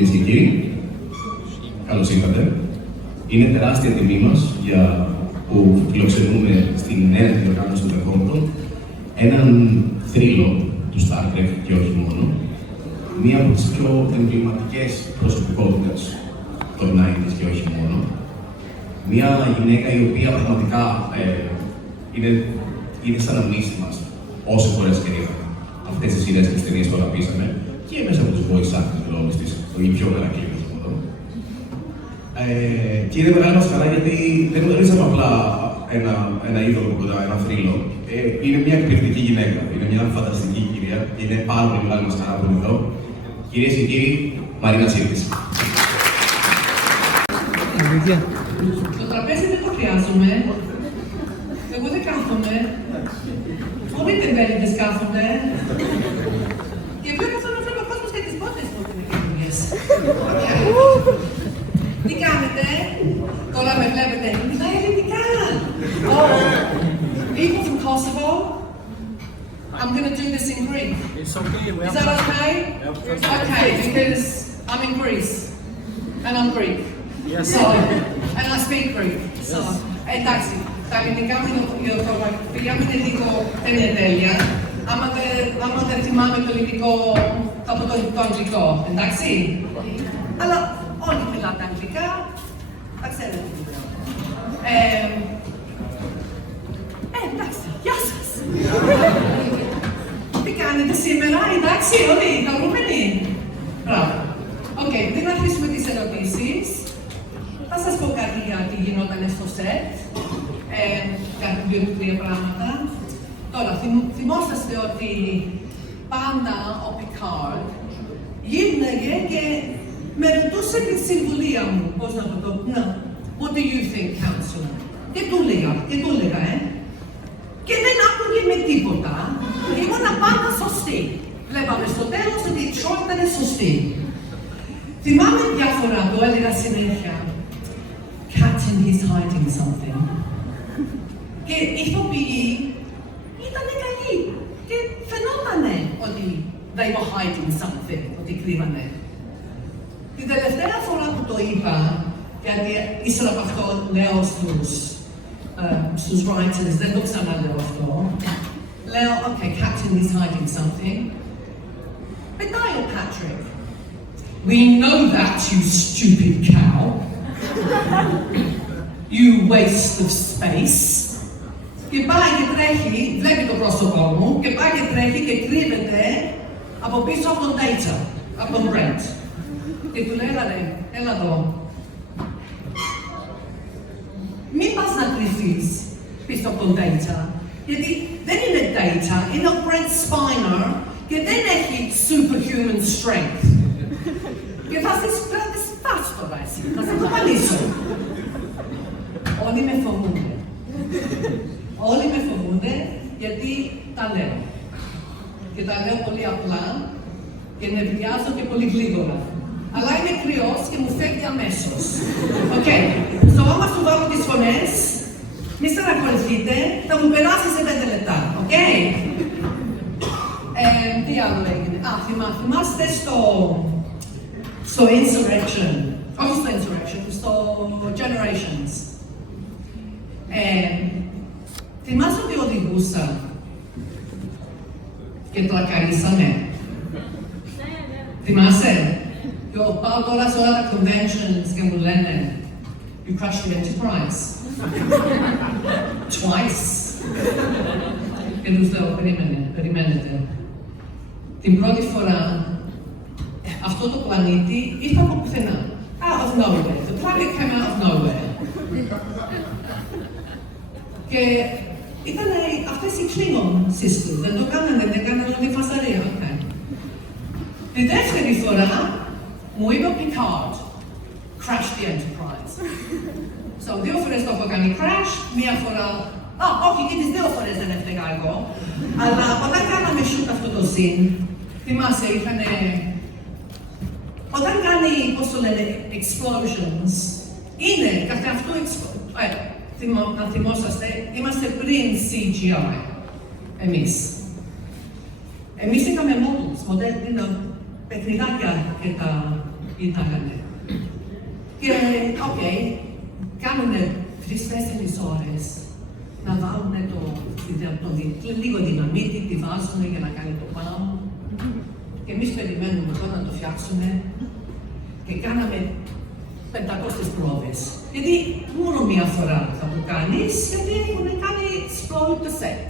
Κυρίες και κύριοι, καλώς ήρθατε. Είναι τεράστια τιμή μας που φιλοξενούμε στην νέα διοργάνωση των δεκόμετων έναν θρύλο του Star Trek και όχι μόνο. Μία από τις πιο εμβληματικές προσωπικότητες των 90's και όχι μόνο. Μία γυναίκα η οποία πραγματικά είναι σαν να μνήσει μας όσες φορές και είδαμε αυτές τις σειρές και τις ταινίες που αγαπήσαμε και μέσα από τους voice actors ρόλους της, το πιο μερακλείδο εδώ. Και είναι μεγάλη μας χαρά γιατί δεν γνωρίζαμε απλά ένα είδωλο από κοντά, ένα θρύλο. Είναι μια εκπληκτική γυναίκα, είναι μια φανταστική κυρία και είναι πάρα πολύ μεγάλη μας χαρά που είναι εδώ. Κυρίες και κύριοι, Marina Sirtis. Το τραπέζι δεν το χρειάζομαι. Εγώ δεν κάθομαι. Όλοι οι τεμπέληδες κάθονται. Και βλέπω αυτόν ο κόσμος και τις πότες που είναι καινούργιες. Τι κάνετε? Τώρα με βλέπετε. Μιλάει ελληνικά. People from Kosovo. I'm going to do this in Greek. It's okay. Is that okay? Okay, because I'm in Greece. And I'm Greek. Yes. So, and I speak Greek. So, εντάξει, τα ελληνικά μου είναι ορθογραφία μου είναι λίγο τέλεια. Άμα δεν θυμάμαι το ελληνικό, θα πω το αγγλικό, εντάξει. Αλλά όλοι μιλάτε αγγλικά, τα ξέρετε. Εντάξει, γεια σας. Τι κάνετε σήμερα, εντάξει, όλοι, χαρούμενοι. Μπράβο. Οκ, πριν αρχίσουμε τις ερωτήσεις, θα σας πω κάτι για τι γινόταν στο σετ, κάτι δύο-τρία πράγματα. Τώρα, θυμόσαστε ότι πάντα ο Picard γύρναγε και με ρωτούσε τη συμβουλία μου, πώς να το πω, what do you think, counselor? Και του έλεγα, Και δεν άκουγε με τίποτα, ήμουν πάντα σωστή. Βλέπαμε στο τέλος ότι η Troi ήταν σωστή. Θυμάμαι διάφορα, το έλεγα συνέχεια. Captain, he's hiding something. Και οι ηθοποιοί ήταν καλοί και φαινότανε ότι they were hiding something, ότι κρύβανε. Την τελευταία φορά που το είπα, γιατί ύστερα από αυτό λέω στους writers, δεν το ξαναλέω αυτό, λέω, okay, Captain, he's hiding something. Πετάει ο Patrick. We know that, you stupid cow. You waste of space. Και πάει και τρέχει, βλέπει το πρόσωπό μου, και πάει και τρέχει και κρύβεται από πίσω από τον Data, από τον Brent. Και του λέγανε, έλα εδώ. Μην πας να κρυφείς πίσω από τον Data, γιατί δεν είναι Data, είναι ο Brent Spiner και δεν έχει superhuman strength. Και θα στις πας τώρα εσύ, θα σε κοπανίσω. Όλοι με φοβούνται. Όλοι με φοβούνται γιατί τα λέω. Και τα λέω πολύ απλά και νευριάζω και πολύ γλίγορα. Αλλά είμαι κρυός και μου φεύγει αμέσως. Οκ. Στο άμα σου βάλω τις φωνές, μη στεναχωρηθείτε, θα μου περάσει σε 5 λεπτά. Οκ. Τι άλλο έγινε. Θυμάστε στο Insurrection. Όχι στο Insurrection, στο Generations. Θυμάσαι ότι οδηγούσα και τρακαρίσαμε. Θυμάσαι. Και πάω τώρα σε όλα τα conventions και μου λένε You crashed the Enterprise. Twice. Και τους λέω, περιμένετε. Την πρώτη φορά, αυτό το πλανήτη ήρθε από πουθενά. Out of nowhere. The planet came out of nowhere. Και ήταν αυτές οι Klingon sisters. Δεν το κάνανε, δεν κάνανε όλη φασαρία. Okay. Τη δεύτερη φορά, μου είπε ο Picard, crash the Enterprise. So, 2 φορές το έχω κάνει crash, 1 φορά... όχι, και τις 2 φορές δεν έφταιγα εγώ. Αλλά όταν κάναμε shoot αυτό το scene, θυμάσαι, είχανε... Όταν κάνει, πώς το λένε, explosions, είναι καθ' αυτό να θυμόσαστε, είμαστε πριν CGI, εμείς. Εμείς είχαμε models, παιχνιδάκια και τα κοιτάγανε. Και, κάνουνε 3-4 ώρες να βάλουν λίγο δυναμίτη, τη βάζουν για να κάνει το πάνω. Και εμείς περιμένουμε τώρα να το φτιάξουμε και κάναμε 500 πρόβες. Γιατί μόνο μία φορά θα το κάνεις, γιατί έχουν κάνει spoil the set.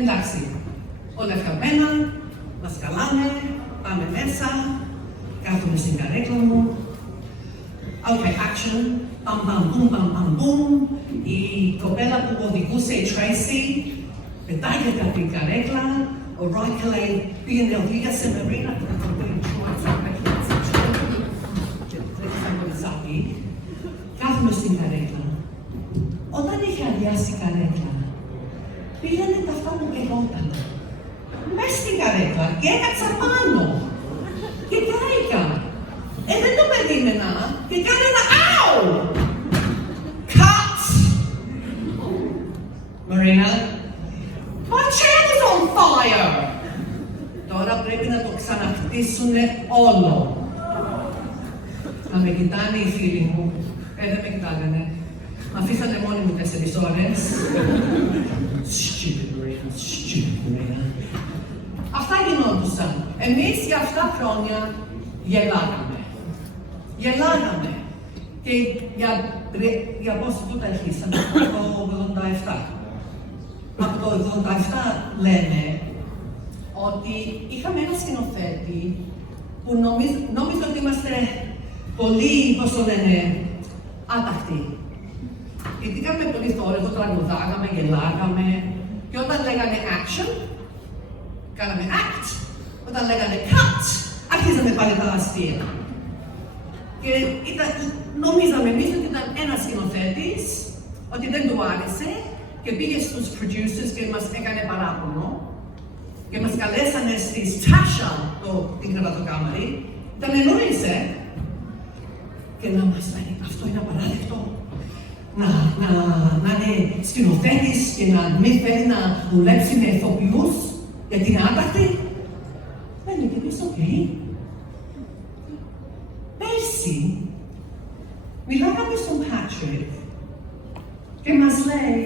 Εντάξει, όλα ευχαριστημένα, μας καλάνε, πάμε μέσα, κάθομαι στην καρέκλα μου. Ok, action, παμ παμ μπουμ παμ παμ μπουμ. Η κοπέλα που οδηγούσε, η Tracy, πετάγεται από την καρέκλα. Ο Ράικα λέει, πήγαινε οδήγασε με Μαρίνα. Κάθομαι στην καρέκλα. Όταν είχε αδειάσει η καρέκλα, πήγανε τα αυτά μου και γόταν. Μες στην καρέκλα και έκατσα πάνω. Και κάηκα. Δεν το περίμενα και κάνει ένα «Αου! Cut! Marina, my chair is on fire!» Τώρα πρέπει να το ξαναχτίσουνε όλο. Να με κοιτάνε οι φίλοι μου. Δεν με κοιτάγανε. Μ' αφήσανε μόνοι μου 4 ώρες. Stupid Marina, stupid Marina. Αυτά γινόντουσαν. Εμείς για αυτά χρόνια γελάγαμε. Γελάγαμε. Και για πόσο τούτα αρχίσαμε, από το 87. Από το 87 λένε ότι είχαμε ένα σκηνοθέτη που νόμιζε ότι είμαστε πολύ, πώς το λένε, άτακτοι. Γιατί κάναμε πολύ θόρυβο, τραγουδάγαμε, γελάγαμε. Και όταν λέγανε action, κάναμε act. Όταν λέγανε cut, αρχίζαμε πάλι τα αστεία. Και νομίζαμε εμείς ότι ήταν ένας σκηνοθέτης, ότι δεν του άρεσε και πήγε στους producers και μας έκανε παράπονο και μας καλέσανε στη Στάσια, την κρεβατοκάμαρη, ήταν νωρίς, και να μας λέει, αυτό είναι απαράδεκτο. Να είναι σκηνοθέτης και να μην θέλει να δουλέψει με ηθοποιούς γιατί είναι άτακτη. Λένε και εμείς, οκ. Πέρσι, μιλάγαμε στον Patrick και μας λέει,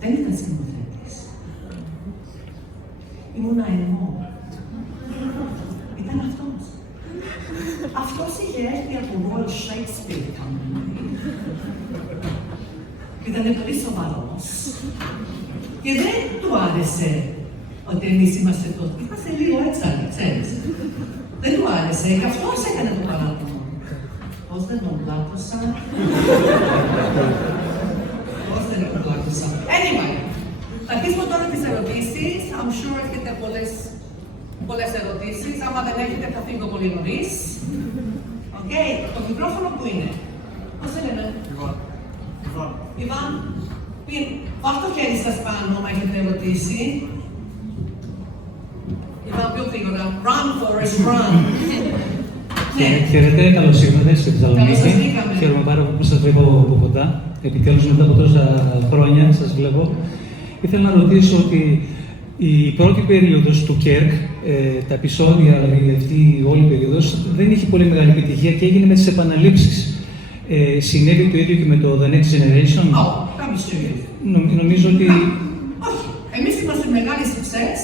δεν ήταν σκηνοθέτης. Ήμουνα εγώ. Ήταν αυτός. Αυτός είχε έρθει από το Royal Shakespeare Company. Ήταν πολύ σοβαρός. Και δεν του άρεσε ότι εμείς είμαστε εδώ. Είμαστε λίγο έτσι, ξέρεις. Δεν του άρεσε και αυτός έκανε το παράπονο. Πώς δεν τον πλάκωσα. Πώς δεν τον πλάκωσα. Anyway, θα αρχίσουμε τώρα τις ερωτήσεις. I'm sure έχετε πολλές ερωτήσεις. Άμα δεν έχετε, θα φύγω πολύ νωρίς. Οκ, το μικρόφωνο που είναι. Πώς σε λένε. Ιβάν. Βάζ' το χέρι σας πάνω, άμα έχετε ερωτήσει. Ιβάν, πιο γρήγορα. Run, Forrest, run. Χαίρετε, καλώς ήρθατε στη Θεσσαλονίκη. Χαίρομαι πάρα πολύ που σας βλέπω από κοντά. Επιτέλους, μετά από τόσα χρόνια σας βλέπω. Ήθελα να ρωτήσω ότι η πρώτη περίοδος του ΚΕΡΚ, τα επεισόδια, δηλαδή αυτή η όλη περίοδος, δεν είχε πολύ μεγάλη επιτυχία και έγινε με τις επαναλήψεις. Συνέβη το ίδιο και με το The Next Generation. Νομίζω ότι... Όχι, εμείς είμαστε μεγάλη success.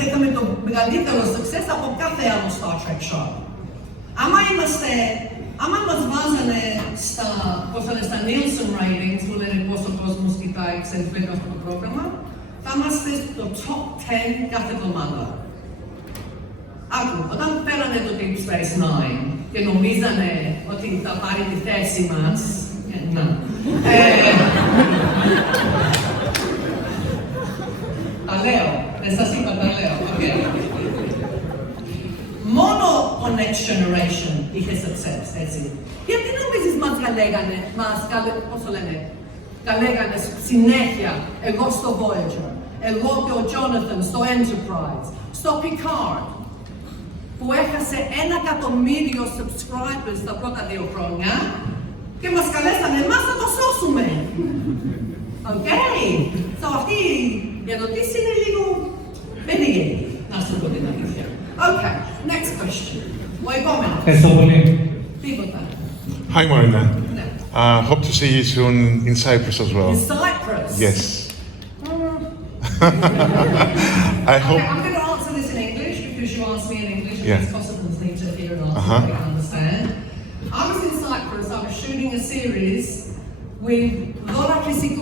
Είχαμε το μεγαλύτερο success από κάθε άλλο Star Trek show. Άμα μας βάζανε στα Nielsen ratings, που λένε πόσο κόσμος κοιτάει, ξέρεις, βλέπει αυτό το πρόγραμμα, θα είμαστε στο top 10 κάθε εβδομάδα. Άκου, όταν πέρανε το Deep Space Nine και νομίζανε ότι θα πάρει τη θέση μας, να. Τα λέω, δεν σας είπα, τα λέω. Okay. Μόνο το Next Generation είχε success, έτσι. Γιατί νομίζεις πώς το λένε, καλέγανε συνέχεια, εγώ στο Voyager, εγώ και ο Jonathan στο Enterprise, στο Picard, που έχασε 1 εκατομμύριο subscribers τα πρώτα 2 χρόνια και μας καλέσανε εμάς να το σώσουμε. Οκ. So αυτή η ερωτήση είναι λίγο περίεργη, να σου πω την αλήθεια. Okay, next question. Ο επόμενος. Ευχαριστώ πολύ. Τίποτα. Hi, Marina. Ναι. Hope to see you soon in Cyprus as well. In Cyprus? Yes. I hope. Okay, I'm going to answer this in English because you asked me in English and Yeah. it's possible for me to hear an answer that I can understand. I was in Cyprus, I was shooting a series with Διακρίσεις.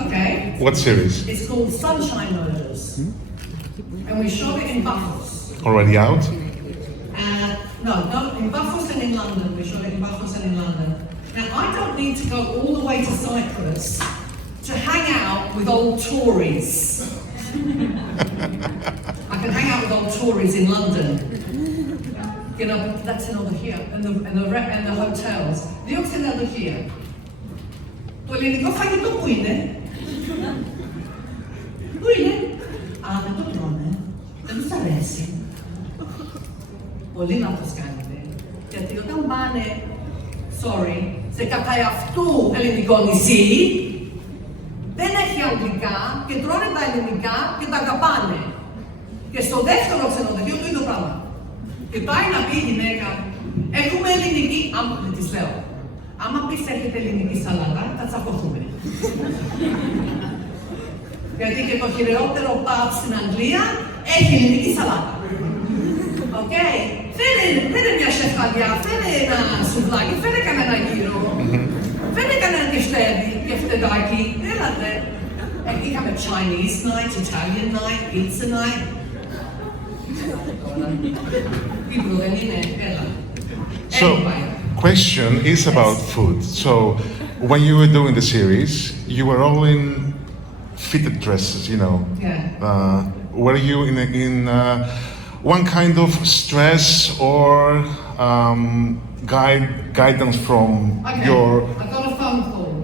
Okay. What series? It's called Sunshine Murders. And we shot it in Buffos. Already out? No, in Buffos and in London. We shot it in Buffos and in London. Now, I don't need to go all the way to Cyprus to hang out with old Tories. I can hang out with old Tories in London. You know, that's in over here, and the hotels. Διώξτε είναι over here. Το ελληνικό φαγητό πού είναι? Πού είναι? Α, δεν το τρώνε. Δεν τους αρέσει. Πολύ λάθος κάνετε. Γιατί όταν πάνε, σε καθεαυτού ελληνικό νησί, δεν έχει αγγλικά και τρώνε τα ελληνικά και τα αγαπάνε. Και στο δεύτερο ξενοδοχείο το ίδιο πράγμα. Και πάει να πει η γυναίκα, έχουμε ελληνική, δεν της λέω, άμα πεις έχετε ελληνική σαλάτα, θα τσακωθούμε. Γιατί και το χειρότερο pub στην Αγγλία έχει ελληνική σαλάτα. Οκ. Φέρε μια σεφαλιά, φέρε ένα σουβλάκι, φέρε κανένα γύρο. Φέρε κανένα κεφτεδάκι, έλατε. Είχαμε Chinese night, Italian night, pizza night. So, question is about food. So, when you were doing the series, you were all in fitted dresses, you know. Yeah. Were you in one kind of stress or guidance from your... I've got a phone call.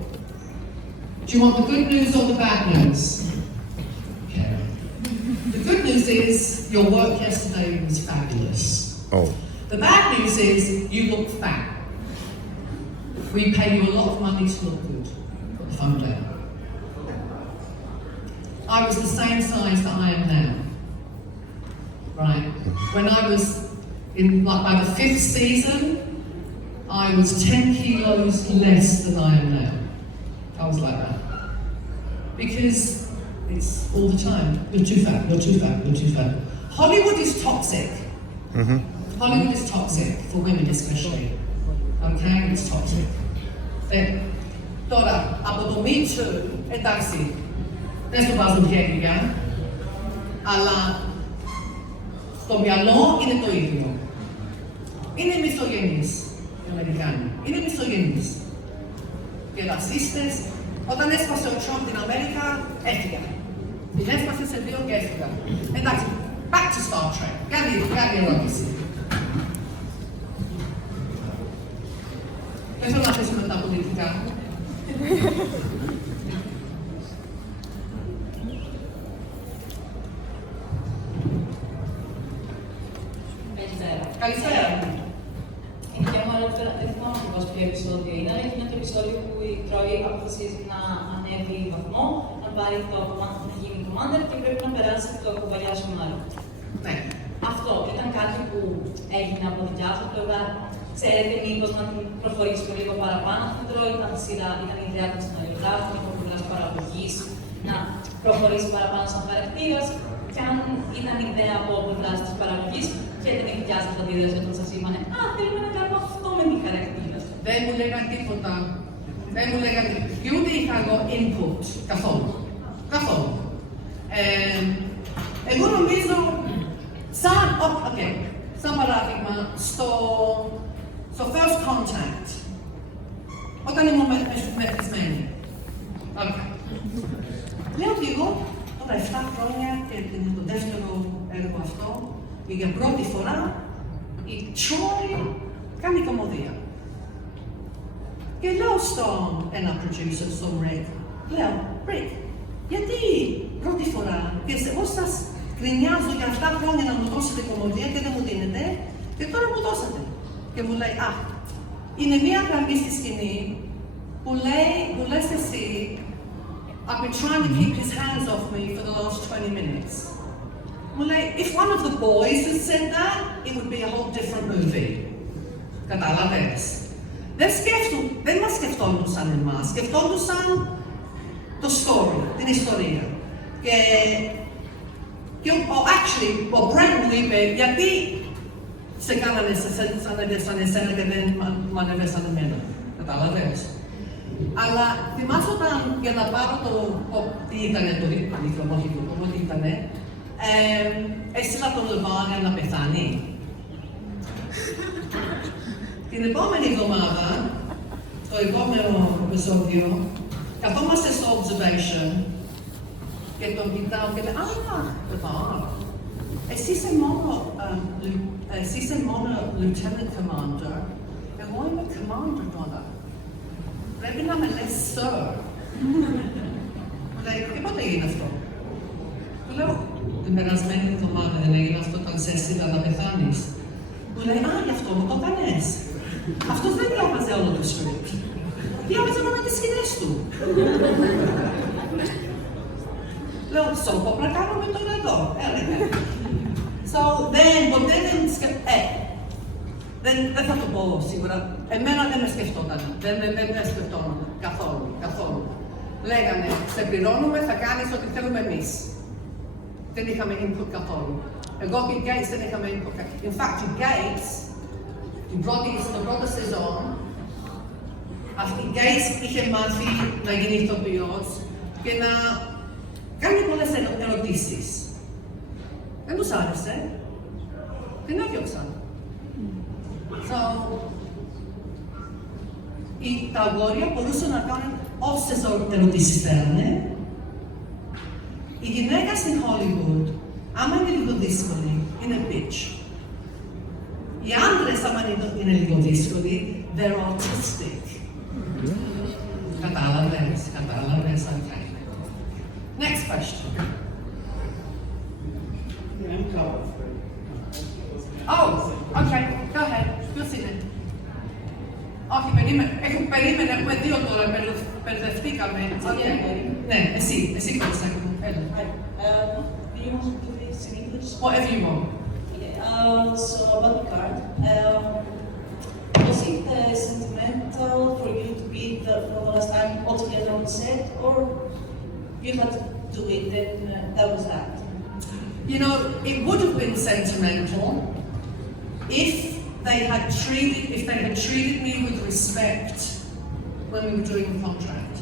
Do you want the good news or the bad news? Okay. The good news is your work yesterday was fabulous. Oh. The bad news is you look fat. We pay you a lot of money to look good. Put the phone down. I was the same size that I am now. Right. When I was by the 5th season, I was 10 kilos less than I am now. I was like that. Because it's all the time. You're too fat, you're too fat, you're too fat. Hollywood is toxic. Mm-hmm. Hollywood is toxic, for women especially. Okay, it's toxic. Τώρα, από το Me Too, εντάξει, δεν στο βάζω διέγγυγα, αλλά στο μυαλό είναι το ίδιο. Είναι μισογενείς οι Αμερικάνοι. Είναι μισογενείς. Και ρατσίστες. Όταν έσπασε ο Τραμπ την Αμέρικα, έφυγα. Την έσπασε σε 2 και έφυγα. Εντάξει, back to Star Trek. Κάνει ερώτηση. Δεν θέλω να αφήσουμε τα πολιτικά. Καλησπέρα. Η δικιά μου ερώτηση δεν θυμάμαι ακριβώς ποιο επεισόδιο είναι, αλλά είναι το επεισόδιο που η Τρόι αποφασίζει να ανέβει βαθμό, να πάρει το να γίνει commander και πρέπει να περάσει το κουβαλιάσιο μάλλον. Ναι. Αυτό ήταν κάτι που έγινε από δικιά σας πλευρά. Ξέρετε μήπως να την προχωρήσει και λίγο παραπάνω αυτή την Τρόι, ήταν η ιδέα των σεναριογράφων, από πλευράς παραγωγής, να προχωρήσει παραπάνω σαν χαρακτήρας. Και αν ήταν ιδέα από πλευράς της παραγωγής, και ήταν η δικιά σας αντίδραση όταν σας είπανε «Α, θέλουμε να κάνουμε αυτό με την χαρακτήρα». Δεν μου λέγαν τίποτα. Δεν μου λέγαν τίποτα. Και ούτε είχα εγώ input καθόλου. Καθόλου. Εγώ νομίζω, σαν παράδειγμα, στο first contact, όταν ήμουν μεθυσμένη. Λέω ότι εγώ, τώρα 7 χρόνια και το δεύτερο έργο αυτό, και για πρώτη φορά η Troi κάνει κομμωδία. Και λέω στον ένα producer, στον Rick, λέω, Rick, γιατί πρώτη φορά και εγώ σας γκρινιάζω για 7 χρόνια να μου δώσετε κομμωδία και δεν μου δίνετε και τώρα μου δώσατε. Και μου λέει, είναι μία γραμμή στη σκηνή που λες εσύ, I've been trying to keep his hands off me for the last 20 minutes. Μου λέει, if one of the boys had said that, it would be a whole different movie. Κατάλαβες. Δεν μας σκεφτόντουσαν εμάς, σκεφτόντουσαν το story, την ιστορία. Και ο Brent μου είπε, γιατί σε κάνανε σαν ανέβεσαν εσένα και δεν μ' ανέβεσαν εμένα. Κατάλαβες. Αλλά θυμάσαι όταν, για να πάρω τι ήτανε το διπλωματικό, τι ήτανε, έστειλα τον Λεβάνια να πεθάνει. Την επόμενη εβδομάδα, το επόμενο επεισόδιο, καθόμαστε στο observation και τον κοιτάω και λέει, Λεβάνια, εσύ είσαι μόνο lieutenant commander, εγώ είμαι commander τώρα. Πρέπει να με λες sir. Μου λέει, και πότε έγινε αυτό. Του λέω, την περασμένη εβδομάδα δεν έγινε αυτό όταν σε έστειλα να πεθάνεις. Μου λέει, γι' αυτό μου το κάνες. Αυτός δεν διάβαζε όλο το script. Διάβαζε μόνο τις σκηνές του. Λέω, σοπόπλα κάνουμε τώρα εδώ. Έλεγε. Ποτέ δεν θα το πω σίγουρα. Εμένα δεν με σκεφτόταν. Δεν με σκεφτόταν καθόλου. Λέγανε, σε πληρώνουμε, θα κάνεις ό,τι θέλουμε εμείς. Δεν είχαμε input καθόλου. Εγώ και η Gates δεν είχαμε input καθόλου. In fact, η Gates, στην πρώτη σεζόν, αυτή η Gates είχε μάθει να γίνει ηθοποιός και να κάνει πολλές ερωτήσεις. Δεν τους άρεσε. Την έδιωξαν. Τα αγόρια μπορούσαν να κάνουν όσες ερωτήσεις θέλανε. Η γυναίκα στην Hollywood, άμα είναι λίγο δύσκολη, είναι bitch. Οι άντρες, άμα είναι λίγο δύσκολοι, they're autistic. Κατάλαβες, okay. Next question. Oh, okay, go ahead. Ποιος είναι? Όχι, περίμενε, έχουμε δύο τώρα, μπερδευτήκαμε. Ναι, εσύ πώς έχουμε. Do you want to do this in English? Whatever you want. Okay, so about Picard, was it sentimental for you to be for the last time all together on set, or you had to do it and that was that? You know, it would have been sentimental if they had treated me with respect when we were doing the contract.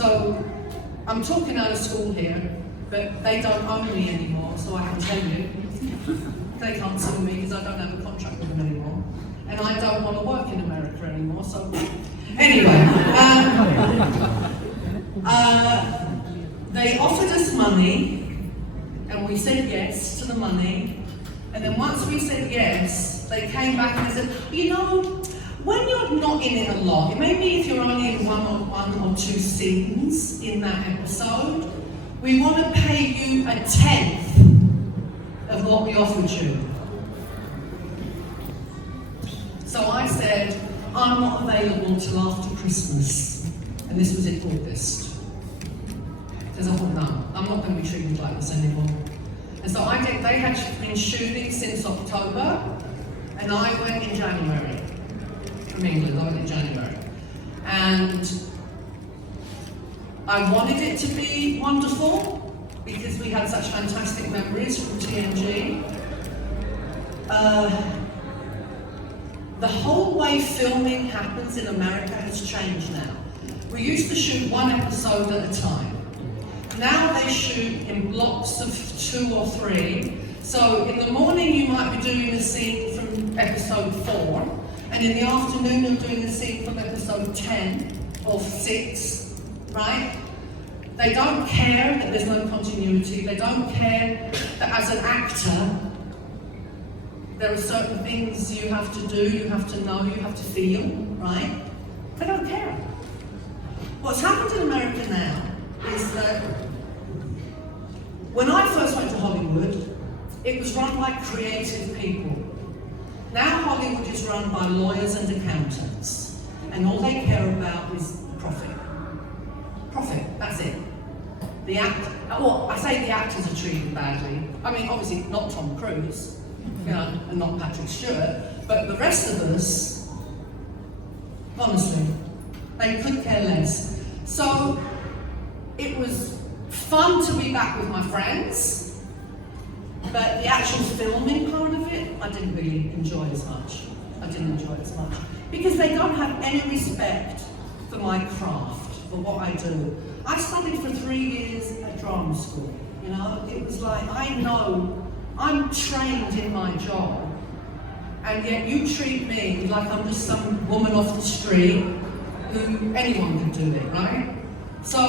So, I'm talking out of school here, but they don't own me anymore, so I can tell you. They can't sue me because I don't have a contract with them anymore. And I don't want to work in America anymore, so... Anyway, they offered us money, and we said yes to the money. And then once we said yes, they came back and said, you know, when you're not in it a lot, maybe if you're only in one or two scenes in that episode, we want to pay you 1/10 of what we offered you. So I said, I'm not available till after Christmas. And this was in August. Because I thought, no, I'm not going to be treated like this anymore. And so they had been shooting since October, and I went in January. From England, I went in January. And I wanted it to be wonderful, because we had such fantastic memories from TNG. The whole way filming happens in America has changed now. We used to shoot one episode at a time. Now they shoot in blocks of 2 or 3. So in the morning you might be doing a scene from episode 4, and in the afternoon you're doing a scene from episode 10 or 6, right? They don't care that there's no continuity. They don't care that as an actor, there are certain things you have to do, you have to know, you have to feel, right? They don't care. What's happened in America now is that when I first went to Hollywood, it was run by creative people. Now Hollywood is run by lawyers and accountants, and all they care about is profit. Profit, that's it. I say the actors are treated badly. I mean, obviously not Tom Cruise, you know, and not Patrick Stewart, but the rest of us, honestly, they could care less. So it was fun to be back with my friends, but the actual filming part of it, I didn't really enjoy as much. Because they don't have any respect for my craft, for what I do. I studied for 3 years at drama school, you know? It was like, I know I'm trained in my job, and yet you treat me like I'm just some woman off the street who anyone could do it, right? So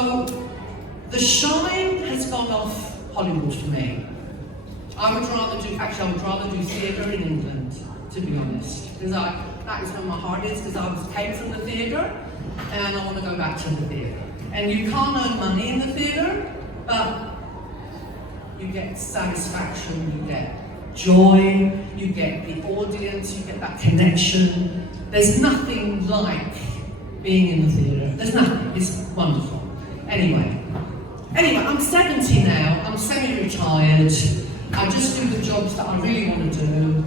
the shine has gone off Hollywood for me. I would rather do theatre in England, to be honest, because that is where my heart is, because I came from the theatre, and I want to go back to the theatre. And you can't earn money in the theatre, but you get satisfaction, you get joy, you get the audience, you get that connection. There's nothing like being in the theatre. There's nothing. It's wonderful. Anyway, I'm 70 now. I'm semi-retired. I just do the jobs that I really want to do.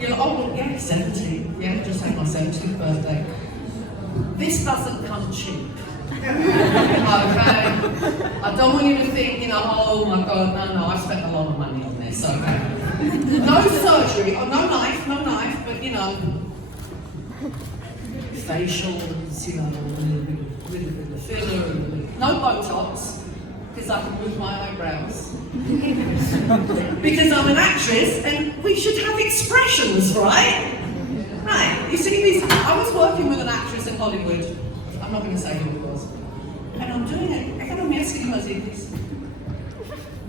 You know, oh, yeah, 70. Yeah, just had my 70th birthday. This doesn't come cheap. Okay? I don't want you to think, you know, oh my God, no, I've spent a lot of money on this, okay? No surgery, no knife, but you know, facials, you know, a little bit of filler, no Botox, because I can move my eyebrows. Because I'm an actress and we should have expressions, right? Right, you see these, I was working with an actress in Hollywood, I'm not going to say who it was, and I'm doing it, έκανα μια σκηνή μαζί της.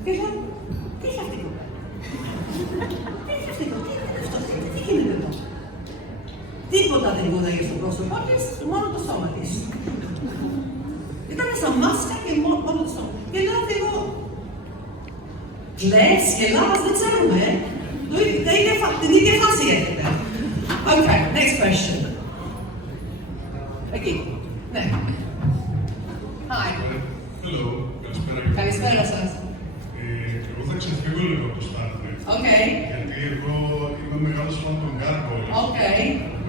Και λέω, τι έχει αυτό, τι γίνεται εδώ. Τίποτα δεν γούδαγε στο πρόσωπό της, μόνο το σώμα της. Ήταν σαν μάσκα και μόνο το σώμα. Και λέω, εγώ, κλαις, γελάς, δεν ξέρουμε. Την ίδια φάση έρχεται. Okay, next question. Εκεί. Ναι. Hi. Hello. Καλησπέρα σας. Εγώ θα ξεφύγω λίγο από το Star Trek. Okay. Γιατί εγώ είμαι μεγάλος φαν των Gargoyles. Okay.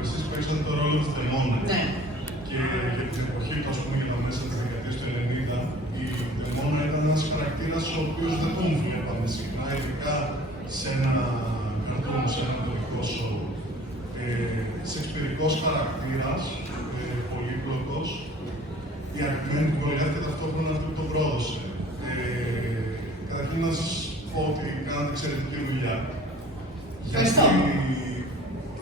Εσείς παίξατε το ρόλο της Δαιμόνα. Ναι. Και για την εποχή που, ας πούμε, για τα μέσα της δεκαετίας του 90, η Δαιμόνα ήταν ένας χαρακτήρας ο οποίος δεν τον βλέπαμε συχνά, ειδικά σε ένα καρτούν, σε ένα τολικό σοου. Σεξπυρικός χαρακτήρας, πολύπλοκος, η αγαπημένη του κολλιά και ταυτόχρονα του το πρόδωσε. Καταρχήν να σας πω ότι κάνατε εξαιρετική δουλειά. Ευχαριστώ.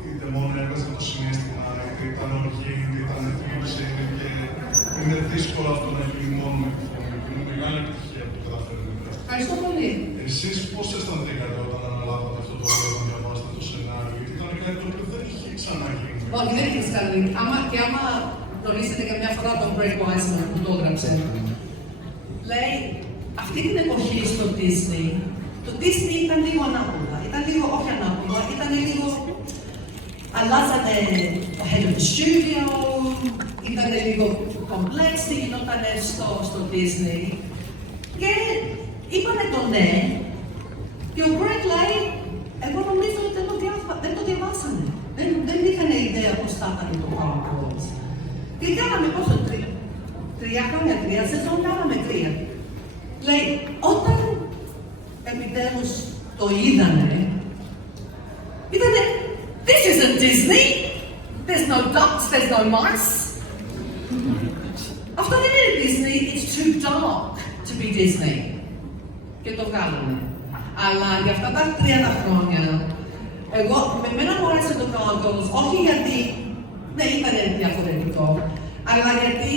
Η Δαιμόνα έβγαζε το συναίσθημα, είτε ήταν οργή, είτε ήταν θλίψη, και είναι δύσκολο αυτό να γίνει μόνο με τη φωνή. Είναι μεγάλη επιτυχία που καταφέρνετε. Ευχαριστώ πολύ. Εσείς πώς αισθανθήκατε όταν αναλάβατε αυτό το ρόλο, όταν διαβάσατε το σενάριο, γιατί ήταν κάτι το οποίο δεν είχε ξαναγίνει. Όχι, δεν είχε ξαναγίνει. Και άμα γνωρίσετε καμιά φορά τον Greg Wiseman που το έγραψε, λέει, αυτή την εποχή στο Disney, το Disney ήταν λίγο ανάποδα. Ήταν λίγο, όχι ανάποδα, ήταν λίγο. Αλλάζανε το head of the studio, ήταν λίγο complex, τι γινόταν στο Disney. Και είπανε το ναι, και ο Greg λέει, εγώ νομίζω ότι δεν το διαβάσανε. Δεν είχαν ιδέα πώς θα ήταν το PowerPoint. Και κάναμε πόσο, 3 χρόνια, 3 σεζόν, κάναμε 3. Λέει, όταν επιτέλους το είδανε, this isn't Disney, there's no ducks, there's no mice. Αυτό δεν είναι Disney, it's too dark to be Disney. Και το βγάλανε. Αλλά για αυτά τα 30 χρόνια, με μένα μου άρεσε το Gargoyles, όχι γιατί δεν ήταν διαφορετικό, αλλά γιατί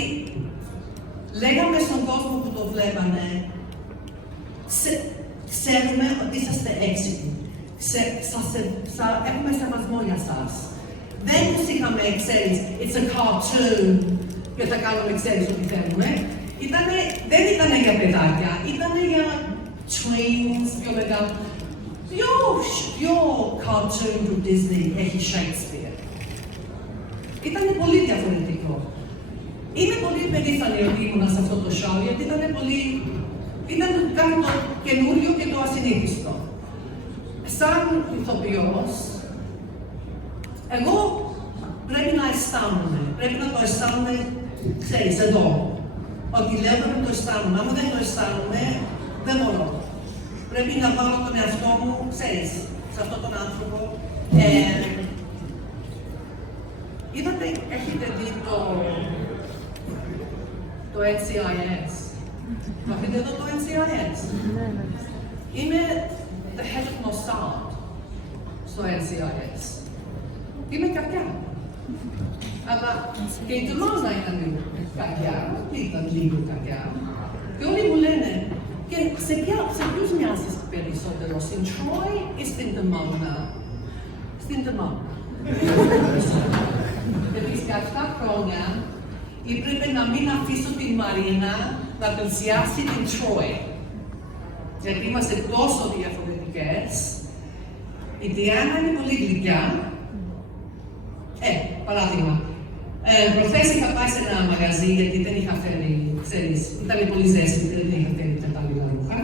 λέγαμε στον κόσμο που το βλέπανε, ξέρουμε ότι είσαστε έξυπνοι. Έχουμε σεβασμό για σας. Δεν τους είχαμε, ξέρεις, it's a cartoon και θα κάνουμε, ξέρεις, ό,τι θέλουμε. Δεν ήταν για παιδάκια, ήταν για tweens, πιο μεγάλα. Ποιο cartoon του Disney έχει Shakespeare. Ήταν πολύ διαφορετικό. Είμαι πολύ περήφανη ότι ήμουν σε αυτό το show, γιατί ήταν κάτι το καινούριο και το ασυνήθιστο. Σαν ηθοποιός, εγώ πρέπει να αισθάνομαι, πρέπει να το αισθάνομαι, ξέρεις, εδώ. Ότι λέω πρέπει να το αισθάνομαι, άμα δεν το αισθάνομαι, δεν μπορώ. Πρέπει να βάλω τον εαυτό μου, ξέρεις, σε αυτόν τον άνθρωπο. Είδατε, έχετε δει το NCIS. Το έχετε εδώ το NCIS. Είμαι the head of Mossad στο NCIS. Είμαι κακιά. Αλλά και η Τρόζα ήταν λίγο κακιά, ήταν λίγο κακιά. Και όλοι μου λένε, και σε ποιους μοιάζεις περισσότερο, στην Troi ή στην Deanna? Στην Deanna. Γιατί σε αυτά χρόνια έπρεπε να μην αφήσω την Μαρίνα να πλησιάσει την Troi. Γιατί είμαστε τόσο διαφορετικές. Η Deanna είναι πολύ γλυκιά. Παράδειγμα, προχθές είχα πάει σε ένα μαγαζί γιατί δεν είχα φέρει, ξέρεις, ήταν πολύ ζέστη, δεν είχα φέρει κατάλληλα ρούχα.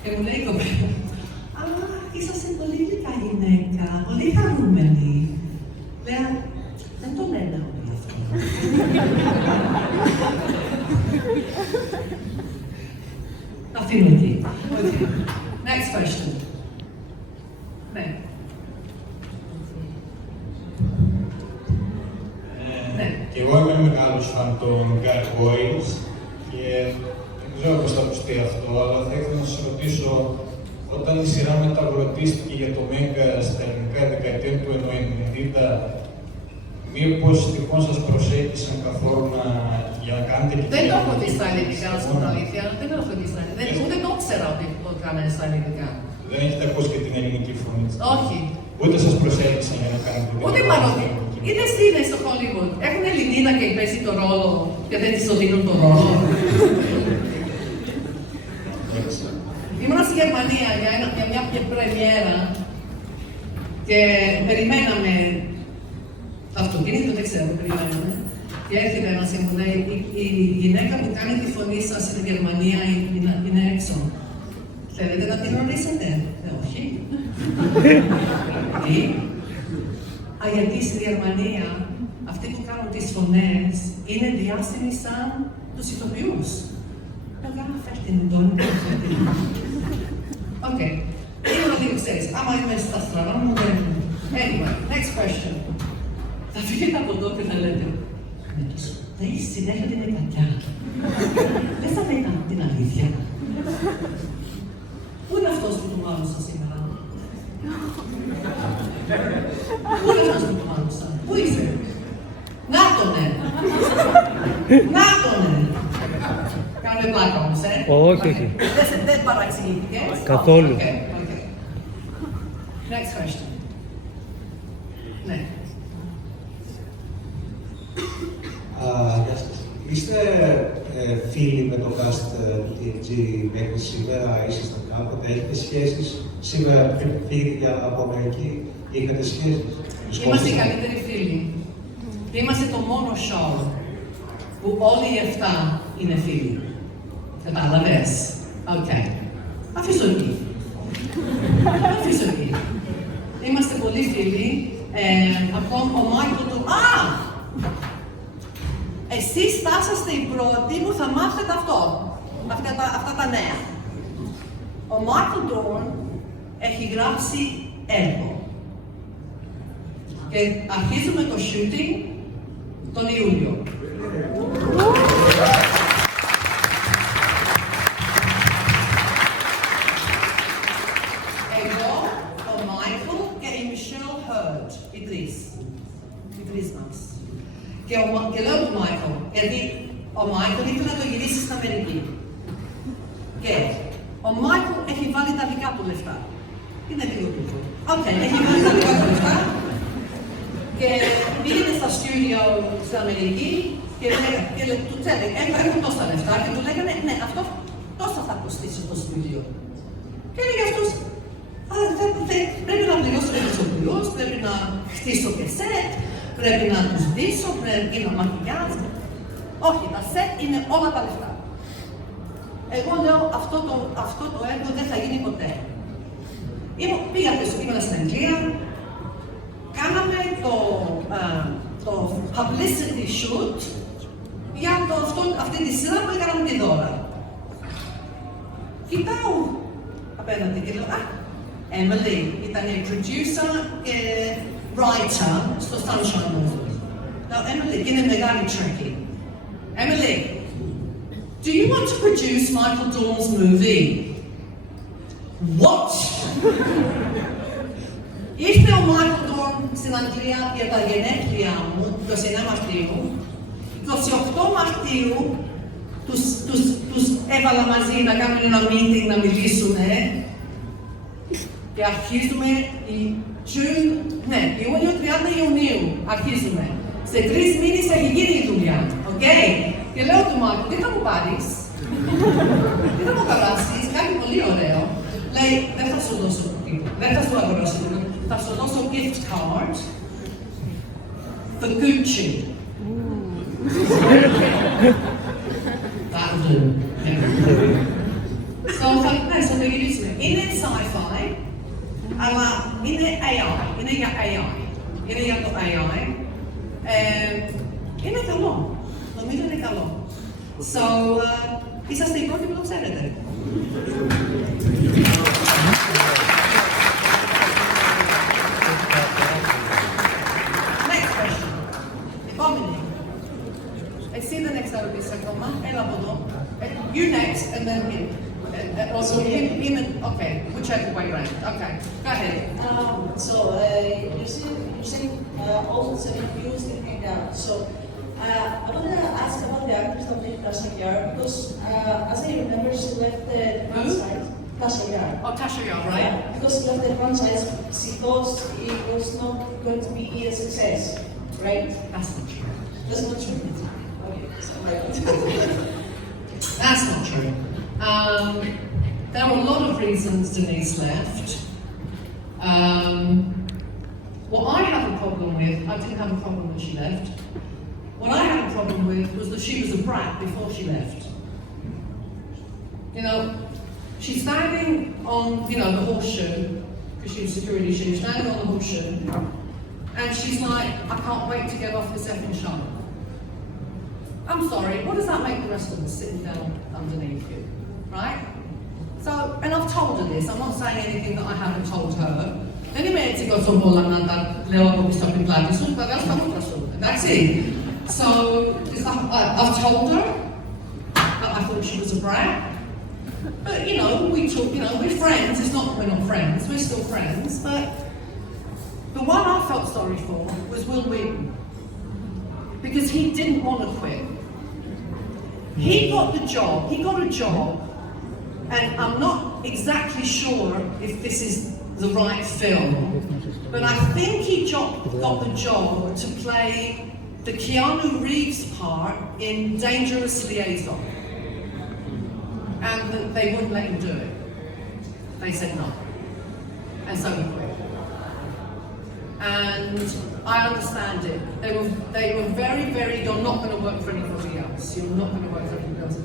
Και μου λέει η κοπέλα, «Α, είσαστε πολύ γλυκά γυναίκα, πολύ χαρούμενη». Λέω, δεν το λένε όλοι αυτό. Αφήνω εκεί. Okay. Next question. Ναι. Και εγώ είμαι μεγάλος φαν των Gargoyles και δεν ξέρω πώς θα ακουστεί αυτό, αλλά θα ήθελα να σας ρωτήσω, όταν η σειρά μεταγλωτίστηκε για το Μέγκα στα ελληνικά δεκαετία του 90, μήπως τυχόν σας προσέγγισαν καθόλου για να κάνετε και δεν το έχω δει στα ελληνικά, να σου πω την αλήθεια. Δεν το έχω δει στα ελληνικά. Ούτε το ήξερα ότι το κάνανε στα ελληνικά. Δεν έχετε ακούσει και την ελληνική φωνή? Όχι. Ούτε σας προσέγγισαν για να κάνετε την ούτε παρότι. Είδες τι είναι στο Hollywood. Έχουν Ελληνίδα και παίζει το ρόλο και δεν της το δίνουν το ρόλο. Ήμουν στη Γερμανία για μια πρεμιέρα και περιμέναμε το αυτοκίνητο, δεν ξέρω, περιμέναμε. Και έρχεται ένας και μου λέει, η γυναίκα που κάνει τη φωνή σας στην Γερμανία είναι έξω. Θέλετε να την γνωρίσετε? Όχι. Τι? Γιατί στη Γερμανία αυτοί που κάνουν τις φωνές είναι διάσημοι σαν τους ηθοποιούς. Εγώ φέρει την εντόνη και φέρει την εντόνη. Οκ. Ήμουν λίγο ξέρεις, άμα είμαι στα στραβά μου δεν... Anyway, next question. Θα φύγετε από εδώ και θα λέτε, δεν είσαι συνέχεια ότι είναι κακιά. Δεν θα λέει την αλήθεια. Πού είναι αυτός που του μάλωσα σήμερα? Πού είναι αυτός που του μάλωσα? Πού είσαι? Να τονε! Να τονε! Κάνουμε πλάκα όμως, Όχι, όχι. Δεν παραξηγήθηκες? Καθόλου. Next question. Ναι. Γεια σας. Είστε φίλοι με το cast του TNG μέχρι σήμερα, ήσασταν κάποτε, έχετε σχέσεις? Σήμερα πριν φύγετε από Αμερική, είχατε σχέσεις? Είμαστε οι καλύτεροι φίλοι. Είμαστε το μόνο show που όλοι οι 7 είναι φίλοι. Κατάλαβες? Οκ. Αφήσω εκεί. Αφήσω εκεί. Είμαστε πολύ φίλοι. Ακόμα ο Μάικλ του... Εσείς φτάσατε οι πρώτοι που θα μάθετε αυτό. Αυτά τα νέα. Ο Μάικλ Ντόρν έχει γράψει έργο. Και αρχίζουμε το shooting τον Ιούλιο. Εγώ, ο Μάικλ και η Μισελ Χέρτ, οι τρεις μας. Και λέω του Μάικλ, γιατί ο Μάικλ ήθελε να το γυρίσει στην Αμερική. Και ο Μάικλ έχει βάλει τα δικά του λεφτά. Είναι λίγο τούτο. Οκ, έχει βάλει τα δικά του λεφτά. Και πήγαινε στα στούντιο στην Αμερική και του έλεγε, έχω τόσα λεφτά και του λέγανε, ναι, αυτό τόσα θα κοστίσει στο στούντιο. Και έλεγε αυτός, πρέπει να πληρώσω και τους οποιούς, πρέπει να χτίσω και σετ, πρέπει να τους δείσω, πρέπει να μακιγιάζω. Όχι, τα σετ είναι όλα τα λεφτά. Εγώ λέω αυτό το έργο δεν θα γίνει ποτέ. Ήμουν στην Αγγλία, κάναμε το publicity shoot για αυτή τη σειρά που έκαναμε τη δώρα. Κοιτάω απέναντι και λέω, Emily ήταν η producer και writer στο Sunshine Movie. Now, Emily, είναι μεγάλη τρέκη. Emily, do you want to produce Michael Dorn's movie? What? Ήρθε ο Michael Dorn στην Αγγλία για τα γενέθλιά μου, 29 Μαρτίου. 28 Μαρτίου τους έβαλα μαζί να κάνουν ένα meeting, να μιλήσουν. Και αρχίζουμε Ιούνιο, 30 Ιουνίου αρχίζουμε. Σε 3 μήνες έχει γίνει η δουλειά. Και λέω του Μάρκου, τι θα μου πάρεις, τι θα μου αγοράσεις, κάτι πολύ ωραίο. Λέει, δεν θα σου δώσω τίποτα, δεν θα σου αγοράσω τίποτα, θα σου δώσω gift card for Gucci. That'll do. So θα γυρίσουμε. Είναι sci-fi, αλλά είναι AI, είναι για AI. Είναι για το AI. Είναι καλό. Νομίζω είναι καλό. So, είσαστε οι πρώτοι που το ξέρετε. Next question. Επόμενη. Εσύ δεν έχεις ερωτήσεις ακόμα. Έλα από εδώ. You next and then him. Also him and, okay, whichever way round. Okay, go ahead. You're saying all the 7 views can hang out. So, I want to ask about the actress that played Tasha Yar, because as I remember, she left the franchise. Tasha Yar. Oh, Tasha Yar, right? Because she left the franchise, she thought it was not going to be a success, right? That's not true. That's not true. Okay, so That's not true. There were a lot of reasons Denise left. What I had a problem with, I didn't have a problem when she left. What I had a problem with was that she was a brat before she left. You know, she's standing on, the horseshoe, because she was security, she was standing on the horseshoe, and she's like, I can't wait to get off this effing show. I'm sorry, what does that make the rest of us sitting down underneath you, right? So, and I've told her this, I'm not saying anything that I haven't told her. Δεν είμαι έτσι κοτσομπόλα να τα λέω από πίσω από την πλάτη σου, βεβαίως τα μούτρα σου, εντάξει. So, I've told her that I thought she was a brat. But, we talk, we're friends, it's not that we're not friends, we're still friends, but the one I felt sorry for was Will Wheaton. Because he didn't want to quit. He got a job, and I'm not exactly sure if this is the right film, but I think he got the job to play the Keanu Reeves part in Dangerous Liaison, and they wouldn't let him do it. They said no, and so he quit. And I understand it. They were very, very, you're not going to work for anybody else. You're not going to work for anybody else.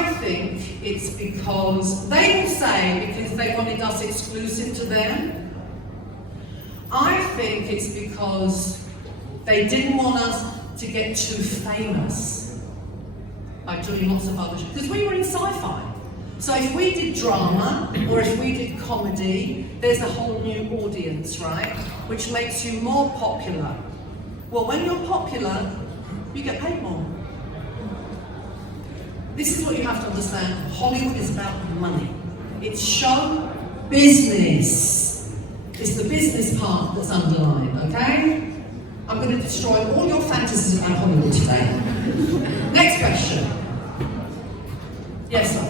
I think it's because, they will say because they wanted us exclusive to them. I think it's because they didn't want us to get too famous by doing lots of other shows. Because we were in sci-fi. So if we did drama, or if we did comedy, there's a whole new audience, right? Which makes you more popular. Well, when you're popular, you get paid more. This is what you have to understand. Hollywood is about money. It's show business. It's the business part that's underlined, okay? I'm going to destroy all your fantasies about Hollywood today. Next question. Yes, sir.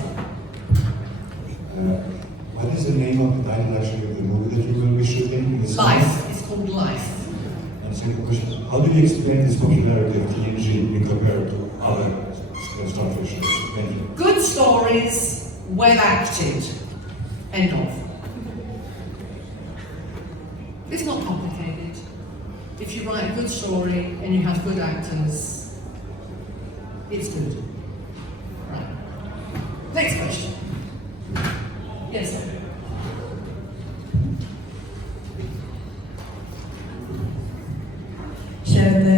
What is the name of the title actually of the movie that you will be shooting? Life. It's called Life. And second question, how do you explain this popularity of TNG in compared to other Star Trek shows? Thank you. Good stories, well acted. End of. It's not complicated. If you write a good story and you have good actors, it's good. Right. Next question. Yes, sir. Χαίρετε.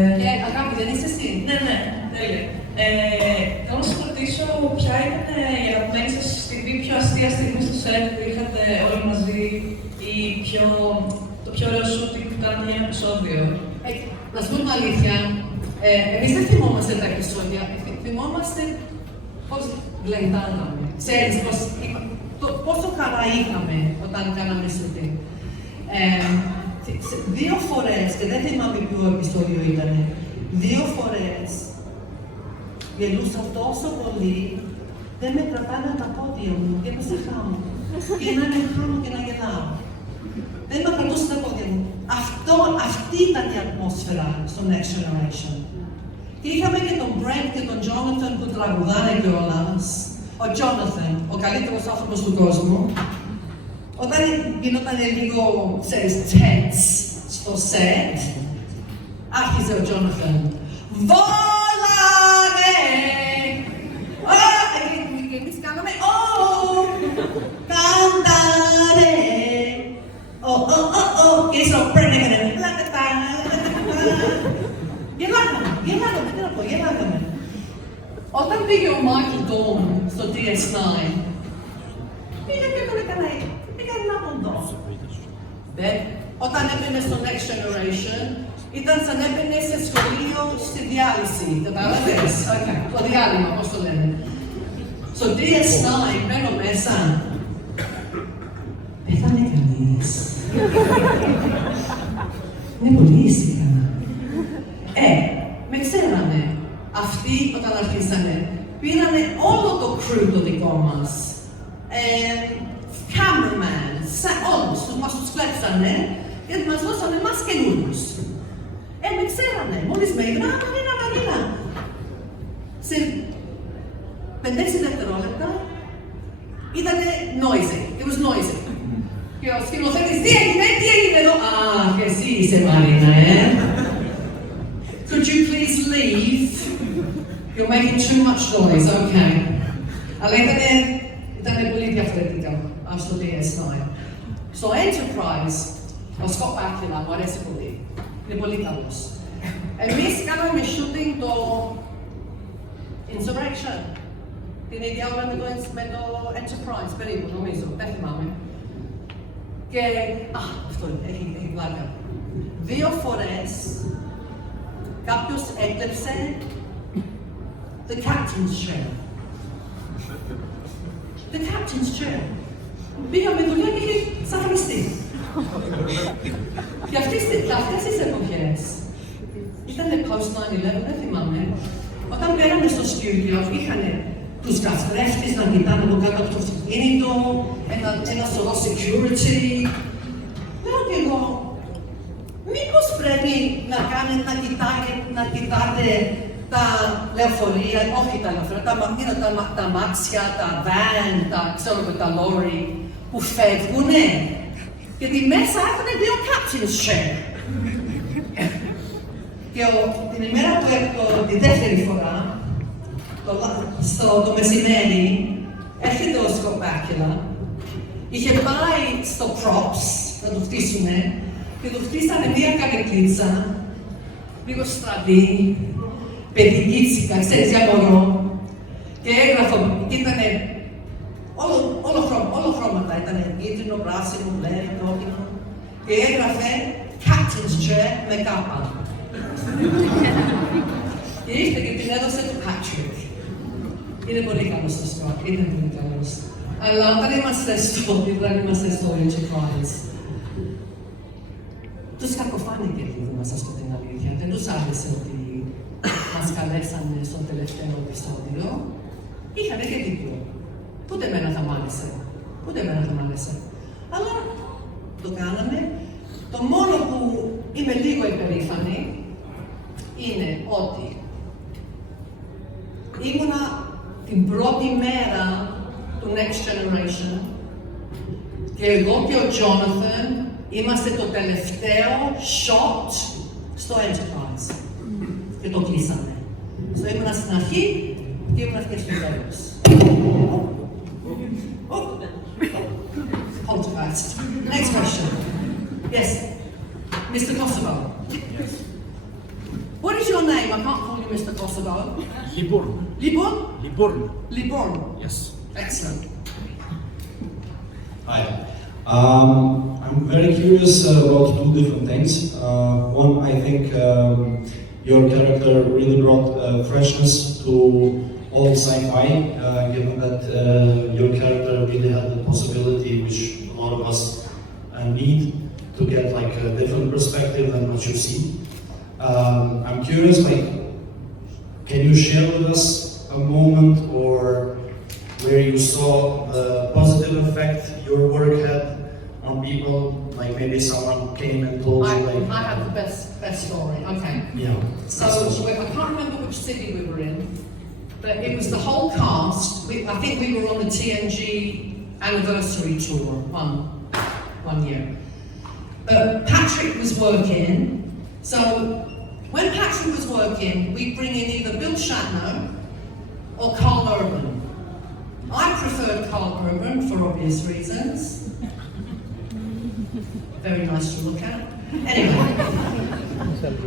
Αγάπη, δεν είσαι εσύ? Ναι, τέλεια. Θέλω να σας ρωτήσω ποια ήταν η αγαπημένη σας στιγμή, πιο αστεία στιγμή στο σετ που είχατε όλοι μαζί ή το πιο ωραίο shooting που κάνατε για ένα επεισόδιο. Να σου πω την αλήθεια, εμείς δεν θυμόμαστε τα επεισόδια, θυμόμαστε πώς γλεντάγαμε. Ξέρεις πόσο καλά είχαμε όταν κάναμε shooting. Δύο φορές, και δεν θυμάμαι ποιο επεισόδιο ήταν, δύο φορές γελούσα τόσο πολύ, δεν με κρατάνε τα πόδια μου και έπαιζε χάμω. Και να είναι χάμω και να γελάω. Δεν με κρατούσε τα πόδια μου. Αυτή ήταν η ατμόσφαιρα στο Next Generation. Και είχαμε και τον Brent και τον Jonathan που τραγουδάνε κιόλας. Ο Jonathan, ο καλύτερος άνθρωπος του κόσμου, όταν γινόταν λίγο, ξέρεις, tense στο set, άρχιζε ο Jonathan. Βόλανε! Και εμείς κάναμε, καντάρε! Και ίσως ο Brent έκανε, γελάγαμε. Όταν πήγε ο Michael Dawn στο DS9, πήγε και έκανε κανένα. Πήγαν να τον δω. Όταν έπαιρνε στο Next Generation, ήταν σαν έπαιρνε σε σχολείο στη διάλυση. Κατάλαβες? Το διάλειμμα, πώς το λένε. Στο DS9 μπαίνω μέσα. Πέθανε κανείς. Είναι πολύ ήσυχα. Με ξέρανε. Αυτοί όταν αρχίσανε, πήρανε όλο το crew το δικό μας. Cameraman, όλους, μας τους κλέψανε και μας δώσανε εμάς καινούριους. Με ξέρανε, μόλις με είδα, Μαρίνα. Σε 5-6 δευτερόλεπτα ήτανε noisy, it was noisy. Και ο σκηνοθέτης, τι έγινε εδώ, και εσύ είσαι Μαρίνα, Could you please leave? You're making too much noise, okay. Αλλά ήταν πολύ διαφορετικά στο DS9. Στο Enterprise, ο Scott Bakula μου αρέσει πολύ. Είναι πολύ καλός. Εμείς κάναμε shooting το Insurrection. Την ίδια ώρα με το Enterprise, περίπου, νομίζω, δεν θυμάμαι. Και, αυτό έχει πλάκα. 2 φορές κάποιος έκλεψε the captain's chair. The captain's chair. Πήγαμε δουλειά και είχε ξαφνιστεί. Και αυτές τις εποχές, ήταν post 9/11, δεν θυμάμαι, όταν πέραμε στο στούντιο, είχαν τους καθρέφτες να κοιτάνε από κάτω από το αυτοκίνητο, ένα σωρό security. Λέω και εγώ, μήπως πρέπει να κοιτάτε τα λεωφορεία, όχι τα λεωφορεία, τα μάξια, τα van, τα lorry που φεύγουνε. Γιατί μέσα έχουν 2 captain's chair. Και την ημέρα που τη δεύτερη φορά, το μεσημέρι, έρχεται ο Scott Bakula, είχε πάει στο props να το χτίσουνε και του χτίσανε μία καρεκλίτσα, λίγο στραβή, παιδικίτσικα, ξέρεις, για μωρό. Και έγραφε, ήτανε όλο χρώματα, ήτανε κίτρινο, πράσινο, μπλε, κόκκινο. Και έγραφε Captain's Chair με κάπα. Και ήρθε και την έδωσε του Patrick. Είναι πολύ καλός το Scott, είναι πολύ καλός. Αλλά όταν είμαστε στο Enterprise, τους κακοφάνηκε λίγο, να σας πω την αλήθεια. Δεν τους άρεσε ότι μας καλέσανε στο τελευταίο επεισόδιο. Είχανε και δίκιο. Ούτε εμένα θα μ' άρεσε. Αλλά το κάναμε. Το μόνο που είμαι λίγο υπερήφανη είναι ότι ήμουνα την πρώτη μέρα του Next Generation και εγώ και ο Jonathan είμαστε το τελευταίο shot στο Enterprise και το κλείσαμε. So ήμουνα στην αρχή και ήμουνα και στο τέλος. Poltergeist. Next question. Yes, Mr. Kosovo. Yes. What is your name? I can't call you Mr. Kosovo. Libor. Libor? Libor. Libor. Yes. Excellent. Hi. I'm very curious about two different things. One, I think your character really brought freshness to all sci-fi, given that your character really had the possibility, which a lot of us need, to get like a different perspective than what you see. I'm curious, like, can you share with us a moment or where you saw the positive effect your work had on people? Like maybe someone came and told you, like, I have the best story. Okay. Yeah. So I can't remember which city we were in, but it was the whole cast. I think we were on the TNG anniversary tour one year. But Patrick was working, so when Patrick was working, we'd bring in either Bill Shatner or Carl Urban. I preferred Carl Urban for obvious reasons. Very nice to look at.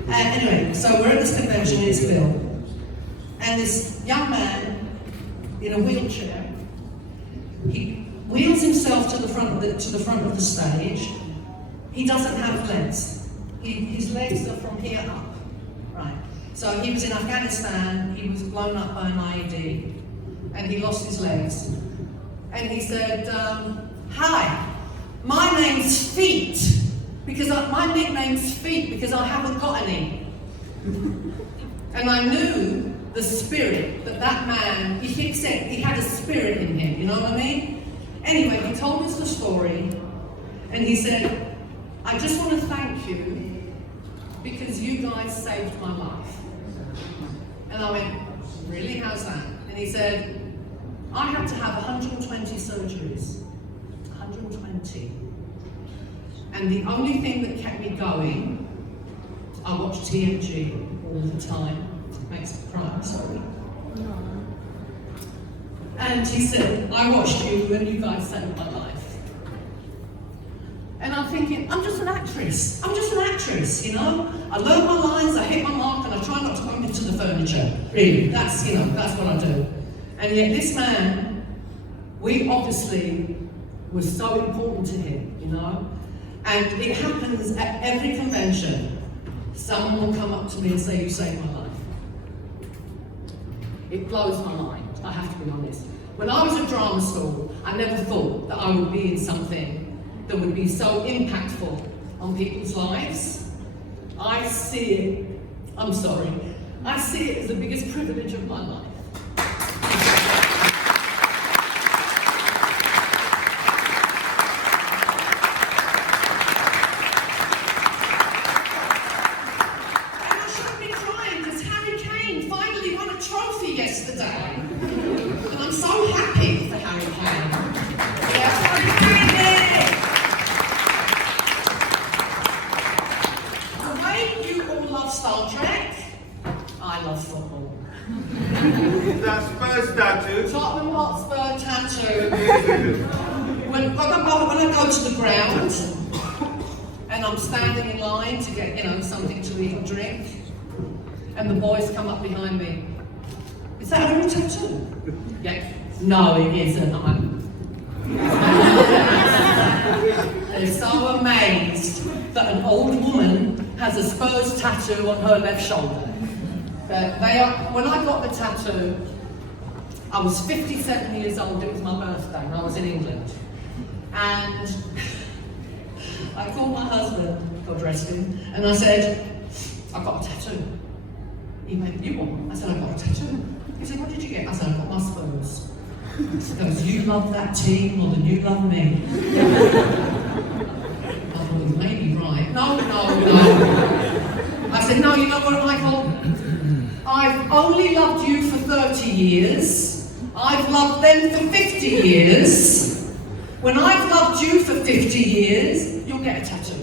Anyway, so we're at this convention, it's Bill. And this young man in a wheelchair, he wheels himself to the front of the stage. He doesn't have legs. His legs are from here up. Right. So he was in Afghanistan, he was blown up by an IED, and he lost his legs. And he said, hi, my name's Feet, because my nickname's Feet, because I haven't got any. And I knew the spirit that man, he said he had a spirit in him, you know what I mean? Anyway, he told us the story, and he said, I just want to thank you because you guys saved my life. And I went, really, how's that? And he said, I had to have 120 surgeries, 120. And the only thing that kept me going, I watched TNG all the time. It makes me cry, I'm sorry. And he said, I watched you and you guys saved my life. And I'm thinking, I'm just an actress. I'm just an actress, you know? I learn my lines, I hit my mark, and I try not to bump into the furniture. Really, that's what I do. And yet this man, we obviously was so important to him, you know? And it happens at every convention. Someone will come up to me and say, you saved my life. It blows my mind, I have to be honest. When I was at drama school, I never thought that I would be in something that would be so impactful on people's lives. I see it, I'm sorry, I see it as the biggest privilege of my life. And I shouldn't be crying because Harry Kane finally won a trophy yesterday. And I'm so happy for Harry Kane. Yes, Harry Kane! Star Trek. I love football. That Spurs tattoo. Tottenham Hotspur tattoo. When I go to the ground and I'm standing in line to get, something to eat or drink, and the boys come up behind me. Is that a real tattoo? Yeah. No, it isn't. They're so amazed that an old woman has a Spurs tattoo on her left shoulder. When I got the tattoo, I was 57 years old, it was my birthday, and I was in England. And I called my husband, God rest him, and I said, I've got a tattoo. He went, you what? I said, I've got a tattoo. He said, what did you get? I said, I've got my Spurs. He goes, you love that team more than you love me. Maybe right. No. I said, no, you know what, Michael? I've only loved you for 30 years. I've loved them for 50 years. When I've loved you for 50 years, you'll get a tattoo.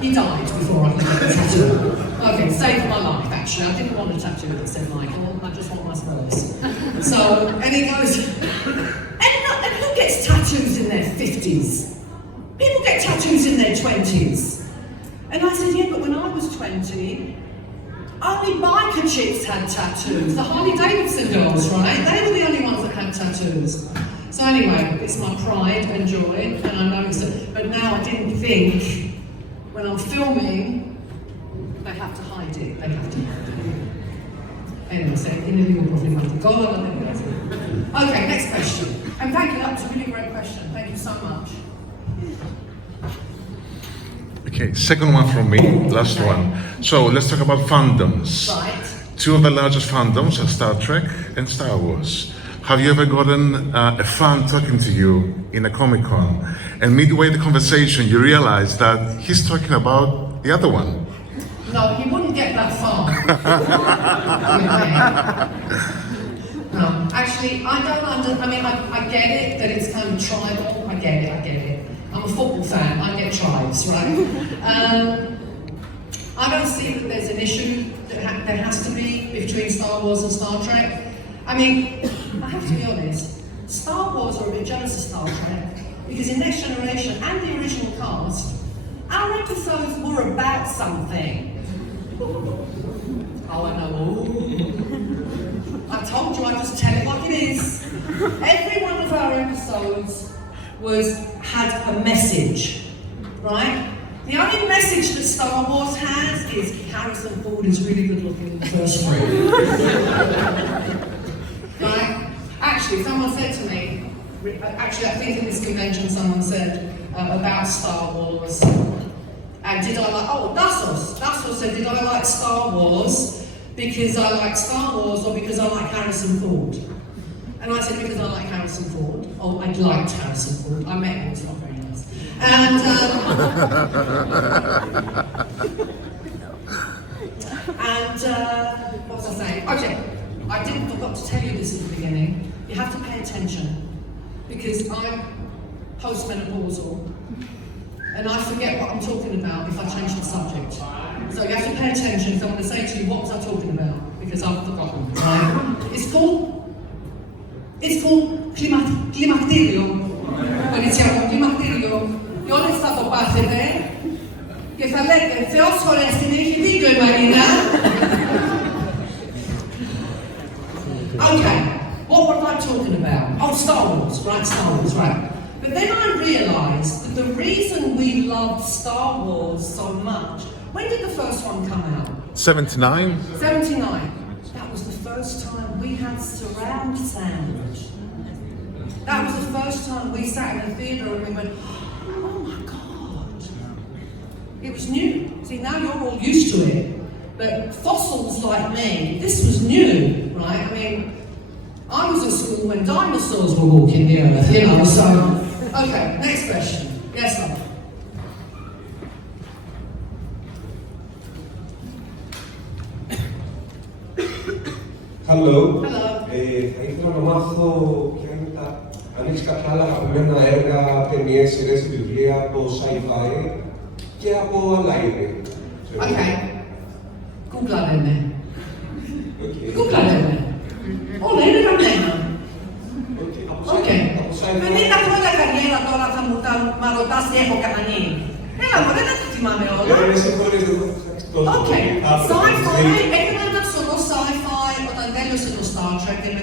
He died before I could get a tattoo. Okay, saved my life, actually. actually, I didn't want a tattoo that said Michael, I just want my Spurs. So, and he goes, and who gets tattoos in their 50s? People get tattoos in their 20s. And I said, yeah, but when I was 20, only biker chicks had tattoos. The Harley Davidson girls, right? They were the only ones that had tattoos. So anyway, it's my pride and joy, and I know it's but now I didn't think, when I'm filming, they have to hide it, they have to hide it. Anyway, so in a little problematic. Go on, okay, next question. And thank you, that was a really great question. Thank you so much. Okay, second one from me, last one. So let's talk about fandoms. Right. Two of the largest fandoms are Star Trek and Star Wars. Have you ever gotten a fan talking to you in a Comic Con, and midway the conversation you realize that he's talking about the other one? No, he wouldn't get that far. No, actually, I don't I mean, I get it that it's kind of tribal. I get it. I'm a football fan, I get tribes, right? I don't see that there's an issue that there has to be between Star Wars and Star Trek. I mean, I have to be honest, Star Wars are a bit jealous of Star Trek because in Next Generation and the original cast, our episodes were about something. Oh, I know. I told you, I just tell it like it is. Every one of our episodes had a message, right? The only message that Star Wars has is Harrison Ford is really good looking in the first frame. Right? Actually, someone said to me, actually I think in this convention someone said about Star Wars, and did I like, oh, Dassos said, did I like Star Wars because I like Star Wars or because I like Harrison Ford? And I said, because I like Harrison Ford. Oh, I liked Harrison Ford. I met him, it's not very nice. And, what was I saying? Okay, I forgot to tell you this at the beginning. You have to pay attention because I'm postmenopausal and I forget what I'm talking about if I change the subject. So you have to pay attention. So I'm going to say to you, what was I talking about? Because I've forgotten. Right? It's called climacterio. Quando diciamo climacterio, και όλες θα το πάθετε και θα λέτε Θεός φορές την έχει δίκιο η Μαρίνα. Okay, what was I talking about? Oh, Star Wars, right. But then I realised that the reason we loved Star Wars so much, when did the first one come out? 79? 79. That was the first time we had surround sound. That was the first time we sat in a theatre and we went, oh my God. It was new. See, now you're all used to it. But fossils like me, this was new, right? I mean, I was at school when dinosaurs were walking the earth, you know, so. Okay, next question. Yes, love. Hello. Hello. Θα ήθελα να μάθω ποια είναι αν έχεις κάποια άλλα αγαπημένα έργα, ταινίες, σειρές, βιβλία από sci-fi και από άλλα είδη. Okay. Googlare με. Googlare με. Όλα είναι γραμμένα. Με 50 χρόνια καριέρα τώρα θα μου ρωτάς τι έχω κάνει. Έλα μου, δεν τα θυμάμαι όλα. Okay. Sci-fi, έκανα ένα ψωλό sci-fi όταν τέλειωσε το Star Trek και με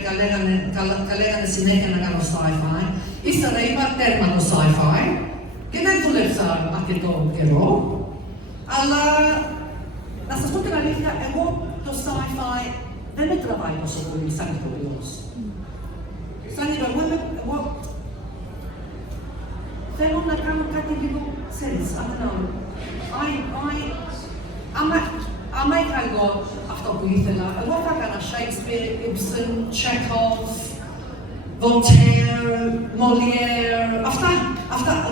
καλέγανε συνέχεια να κάνω sci-fi. Ύστερα είπα τέρμα το sci-fi και δεν δούλεψα αρκετό καιρό. Αλλά να σας πω την αλήθεια, εγώ το sci-fi δεν με τραβάει τόσο πολύ σαν ηθοποιός. Σαν ηθοποιός, εγώ θέλω να κάνω κάτι λίγο, ξέρεις, I don't know. Άμα είχα εγώ αυτό που ήθελα, εγώ θα έκανα Shakespeare, Ibsen, Chekhov, Voltaire, Molière,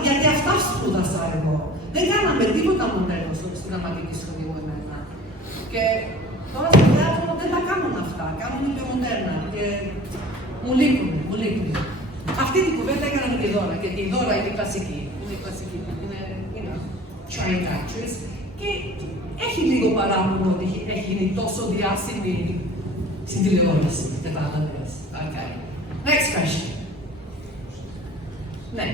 γιατί αυτά σπούδασα εγώ. Δεν κάναμε τίποτα μοντέλο στην δραματική σχολή μου εμένα. Και τώρα στο θέατρο δεν τα κάνουν αυτά, κάνουν πιο μοντέρνα και μου λείπουν. Αυτή την κουβέντα έκανα με τη Δώρα και η Δώρα είναι κλασική. Είναι trained actress. Και έχει λίγο παράπονο ότι έχει γίνει τόσο διάσημη στην τηλεόραση. Κατάλαβες. Okay. Next question. Ναι.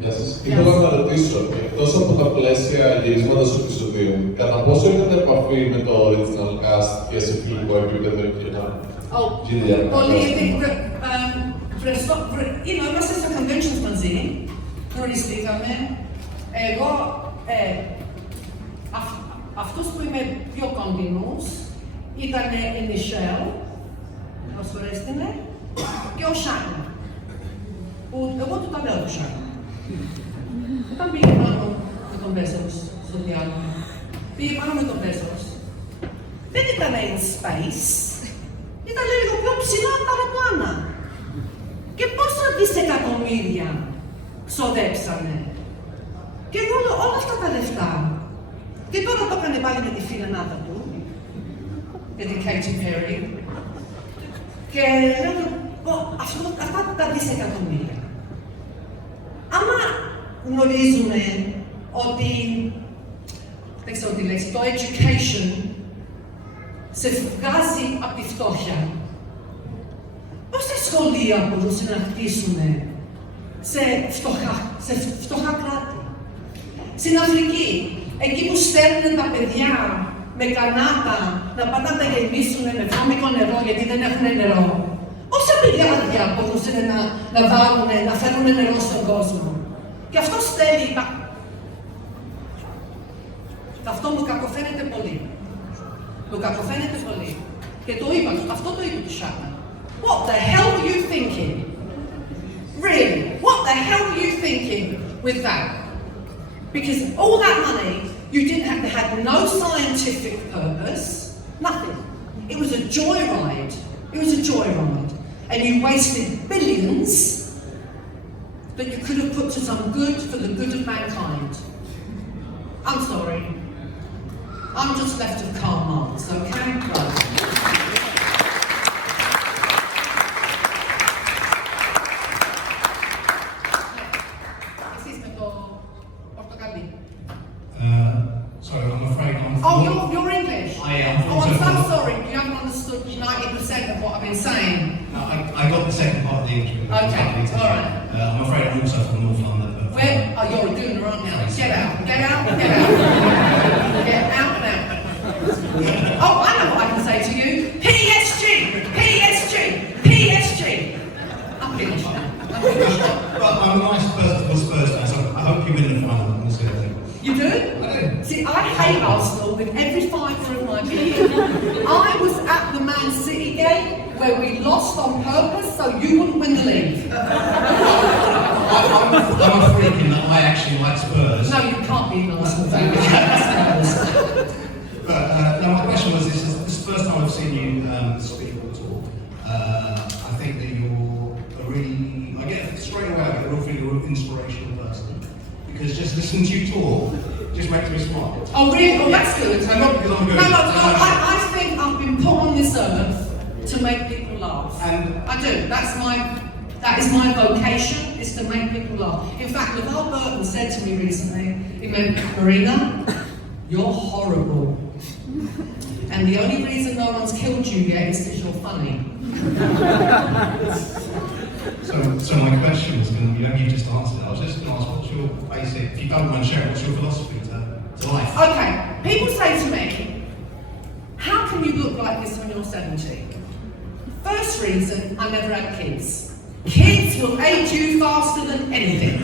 Γεια σας. Ήθελα να ρωτήσω, εκτός από τα πλαίσια γυρίσματος του επεισοδίου, κατά πόσο είχατε επαφή με το original cast και σε φιλικό επίπεδο και να γίνει πολύ, είμαστε στα conventions μαζί, γνωριστήκαμε. Εγώ, αυτός που είμαι πιο κοντινούς ήταν η Μισελ, ως φορέστηνε, και ο Σάκη. Που εγώ του τα λέω του Σάκη. Όταν πήγε πάνω με τον Πέσος στο διάλογο, πήγε πάνω με τον Πέσος, δεν ήταν in space, ήταν λίγο πιο ψηλά παραπλάνα. Και πόσα δισεκατομμύρια ξοδέψανε. Και όλα αυτά τα λεφτά. Και τώρα το έκανε πάλι με τη φιλενάδα του, με την Katy Perry. Και λέω, αυτά τα δισεκατομμύρια. Άμα γνωρίζουμε ότι, δεν ξέρω τι λέξη, το education σε βγάζει από τη φτώχεια, πόσα σχολεία μπορούσαν να χτίσουν σε φτωχά κράτη. Στην Αφρική, εκεί που στέλνουν τα παιδιά με κανάτα να πάνε να τα γεμίσουν με βρώμικο νερό γιατί δεν έχουν νερό. Πόσα παιδιά μπορούσαν να βάλουν, να φέρουν νερό στον κόσμο. Και αυτό στέλνει. Αυτό μου κακοφαίνεται πολύ. Μου κακοφαίνεται πολύ. Και το είπα, αυτό το είπε του Σάκα. What the hell were you thinking? Really, what the hell were you thinking with that? Because all that money, you didn't have to have no scientific purpose, nothing. It was a joyride. It was a joyride. And you wasted billions that you could have put to some good for the good of mankind. I'm sorry. I'm just left of Karl Marx, okay? Right. Sorry, I'm afraid I'm... Oh, you're English? I am. Oh, I'm so sorry. You haven't understood 90% of what I've been saying. No, I got the second part of the English. Okay, all right. I'm afraid I'm also from North London. Where? Oh, you're a gooner, aren't you? Get out, get out, get out. Get out and out. Oh, I know what I can say to you. PSG, PSG, PSG. I'm finished now. But I'm a nice person for Spurs fans, so I hope you win the final. You do? I do. See, I hate Arsenal with every fibre of my being. I was at the Man City game where we lost on purpose so you wouldn't win the league. I'm a freak in that I actually like Spurs. No, you can't be an Arsenal fan. But no, my question was, this is the first time I've seen you speak or talk. I think that you're a really, I get straight away, I get a real feeling you're an inspirational person. Because just listening to you talk just makes me smile. Oh really? Oh, that's good. No, I think I've been put on this earth to make people laugh. And I do. That is my vocation, is to make people laugh. In fact, LeVar Burton said to me recently, he went, Marina, you're horrible. And the only reason no one's killed you yet is because you're funny. So my question was going to be, you just answered it. I was just going to ask, what's your basic, if you don't mind sharing, what's your philosophy to life? Okay, people say to me, how can you look like this when you're 70? First reason, I never had kids. Kids will age you faster than anything,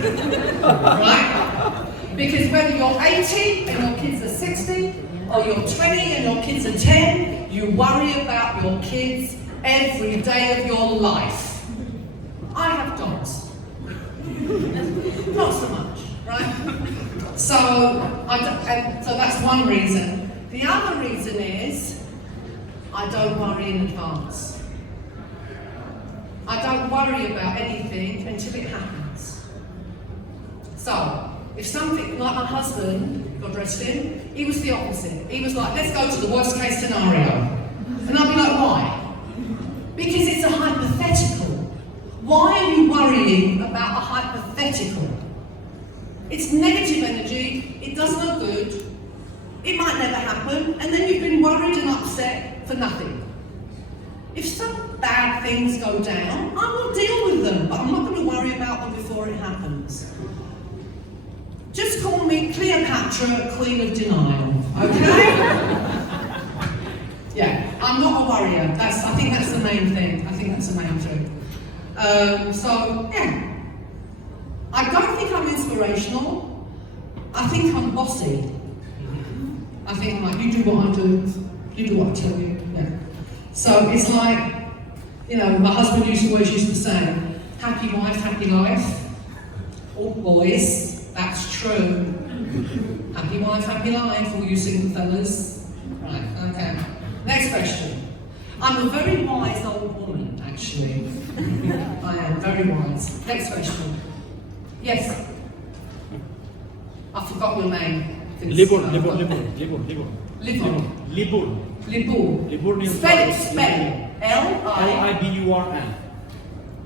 right? Because whether you're 80 and your kids are 60, or you're 20 and your kids are 10, you worry about your kids every day of your life. I have dogs. Not so much, right? So that's one reason. The other reason is I don't worry in advance. I don't worry about anything until it happens. So, if something, like my husband, God rest him, he was the opposite. He was like, let's go to the worst case scenario. And I'd be like, why? Because it's a hypothetical. Why are you worrying about a hypothetical? It's negative energy, it does no good, it might never happen, and then you've been worried and upset for nothing. If some bad things go down, I will deal with them, but I'm not going to worry about them before it happens. Just call me Cleopatra, Queen of Denial, okay? Yeah, I'm not a worrier. I think that's the main thing. I think that's the main thing. So, yeah. I don't think I'm inspirational. I think I'm bossy. I think I'm like, you do what I do, you do what I tell you. Yeah. So it's like, you know, my husband always used to say, happy wife, happy life. All boys, that's true. Happy wife, happy life, all you single fellas. Right, okay. Next question. I'm a very wise old woman, actually. I am very wise. Next question. Yes. I forgot your name. Libur. Spell it. L-I-B-U-R-N.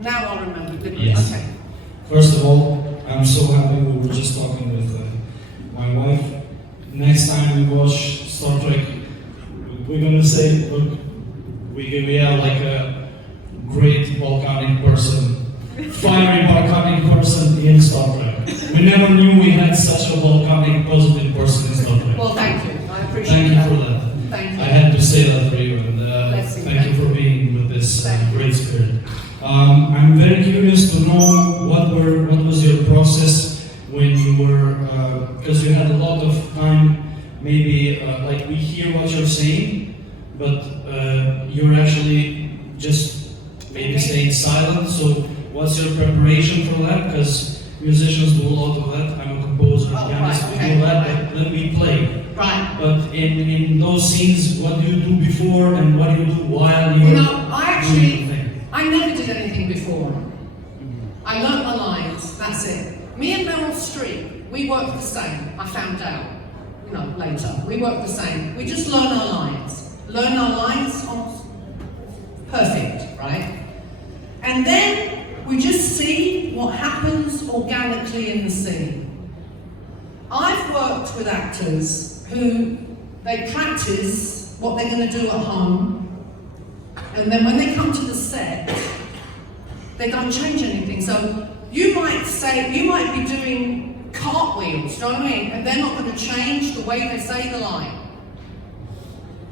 Now I remember. Yes. Okay. First of all, I'm so happy we were just talking with my wife. Next time we watch Star Trek, we're going to say, look, we are like a great volcanic person, fiery volcanic person in Star Trek. We never knew we had such a volcanic positive person in Star Trek. Well, thank you. I appreciate that. Thank you for that. Thank you. I had to say that for you, and thank you for being with this great spirit. I'm very curious to know what was your process when you were, because you had a lot of time, maybe like we hear what you're saying, but you're actually just maybe staying silent. So what's your preparation for that? Because musicians do a lot of that. I'm a composer, pianist, we do that, but then we play. Right. But in those scenes, what do you do before and what do you do while you're I never did anything before. I learnt my lines, that's it. Me and Meryl Streep, we work the same, I found out, later. We work the same. We just learn our lines. Learn our lines on perfect, right? And then we just see what happens organically in the scene. I've worked with actors who they practice what they're going to do at home, and then when they come to the set, they don't change anything. So you might be doing cartwheels, do you know what I mean? And they're not going to change the way they say the line.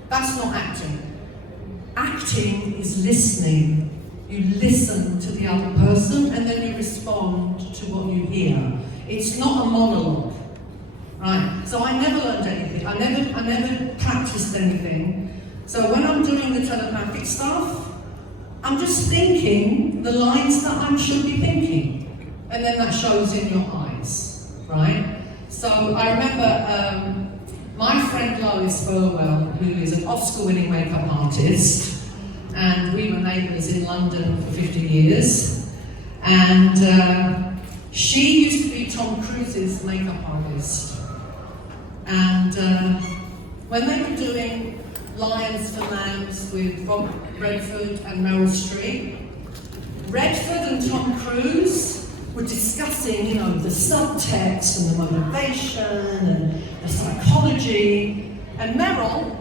That's not acting. Acting is listening. You listen to the other person and then you respond to what you hear. It's not a monologue, right? So I never learned anything. I never practiced anything. So when I'm doing the telepathic stuff, I'm just thinking the lines that I should be thinking. And then that shows in your eyes, right? So I remember my friend Lois Burwell, who is an Oscar-winning makeup artist, and we were neighbours in London for 50 years. And she used to be Tom Cruise's makeup artist. And when they were doing Lions for Lambs with Rob Redford and Meryl Streep, Redford and Tom Cruise were discussing, the subtext and the motivation and the psychology, and Meryl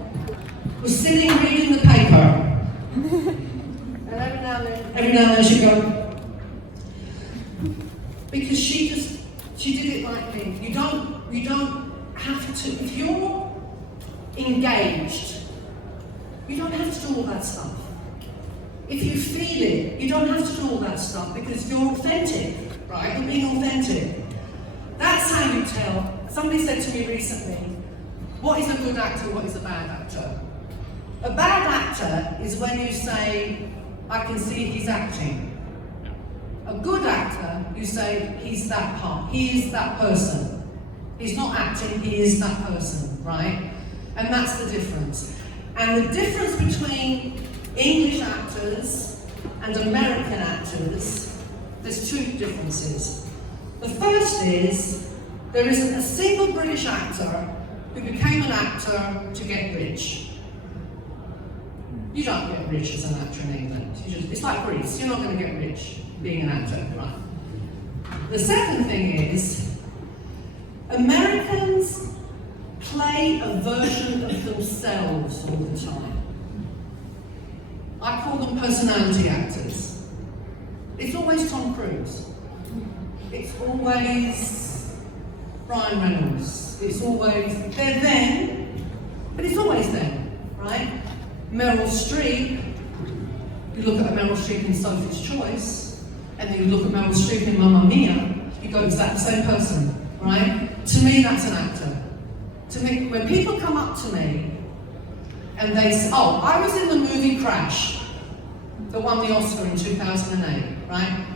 was sitting reading the paper. And every now and then she'd go, because she did it like me. You don't have to, if you're engaged, you don't have to do all that stuff. If you feel it, you don't have to do all that stuff because you're authentic, right? You're being authentic. That's how you tell. Somebody said to me recently, what is a good actor, what is a bad actor? A bad actor is when you say, I can see he's acting. A good actor, you say, he's that part, he is that person. He's not acting, he is that person, right? And that's the difference. And the difference between English actors and American actors, there's two differences. The first is, there isn't a single British actor who became an actor to get rich. You don't get rich as an actor in England. It's like Greece, you're not going to get rich being an actor, right? The second thing is, Americans play a version of themselves all the time. I call them personality actors. It's always Tom Cruise. It's always Ryan Reynolds. It's always, they're them, but it's always them, right? Meryl Streep, you look at Meryl Streep in Sophie's Choice, and then you look at Meryl Streep in Mamma Mia, you go, is that the same person, right? To me, that's an actor. To me, when people come up to me and they say, oh, I was in the movie Crash that won the Oscar in 2008, right?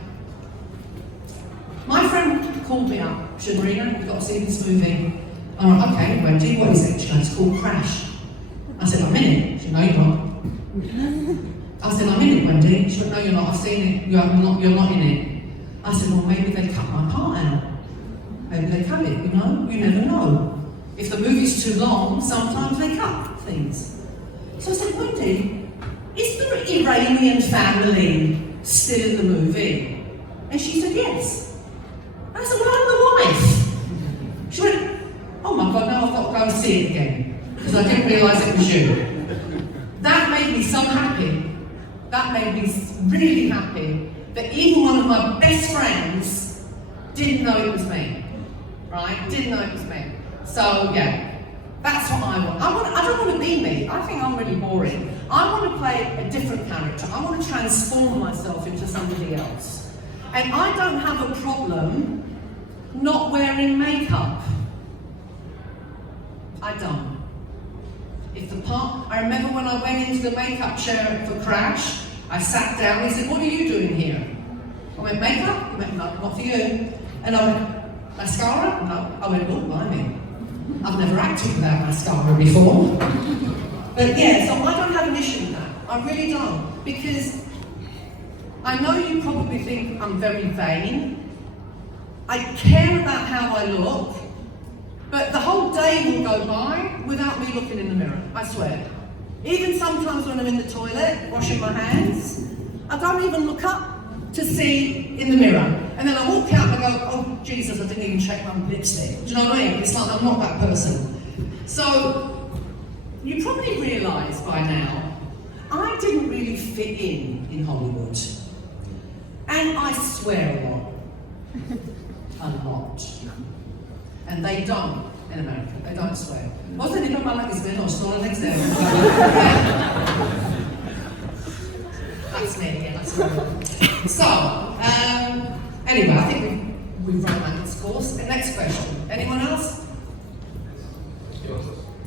My friend called me up, she said, Marina, we've got to see this movie. I went, okay, Wendy, what is it? She goes, it's called Crash. I said, I'm in it. She said, no, you're not. I said, I'm in it, Wendy. She went, no, you're not. I've seen it. You're not in it. I said, well, maybe they cut my part out. Maybe they cut it, you know? You never know. If the movie's too long, sometimes they cut things. So I said, Wendy, is the Iranian family still in the movie? And she said, yes. I said, well, I'm the wife. She went, oh my God, now I've got to go and see it again. Because I didn't realise it was you. That made me so happy. That made me really happy that even one of my best friends didn't know it was me. Right? Didn't know it was me. So yeah, that's what I want. I don't want to be me. I think I'm really boring. I want to play a different character. I want to transform myself into somebody else. And I don't have a problem not wearing makeup. I don't. If the part, I remember when I went into the makeup chair for Crash, I sat down, he said, what are you doing here? I went, makeup? He went, no, not for you. And I went, mascara? No. I went, oh, blimey. I've never acted without mascara before. But yeah, so I don't have an issue with that. I really don't. Because I know you probably think I'm very vain. I care about how I look. But the whole day will go by without me looking in the mirror, I swear. Even sometimes when I'm in the toilet, washing my hands, I don't even look up to see in the mirror. And then I walk out and I go, oh Jesus, I didn't even check my lipstick. Do you know what I mean? It's like I'm not that person. So, you probably realise by now, I didn't really fit in Hollywood. And I swear a lot. A lot. And they don't in America, they don't swear. Most of the people like this, no, so next day. That's me, yeah, that's me. So, anyway, I think we've run that discourse. The next question. Anyone else?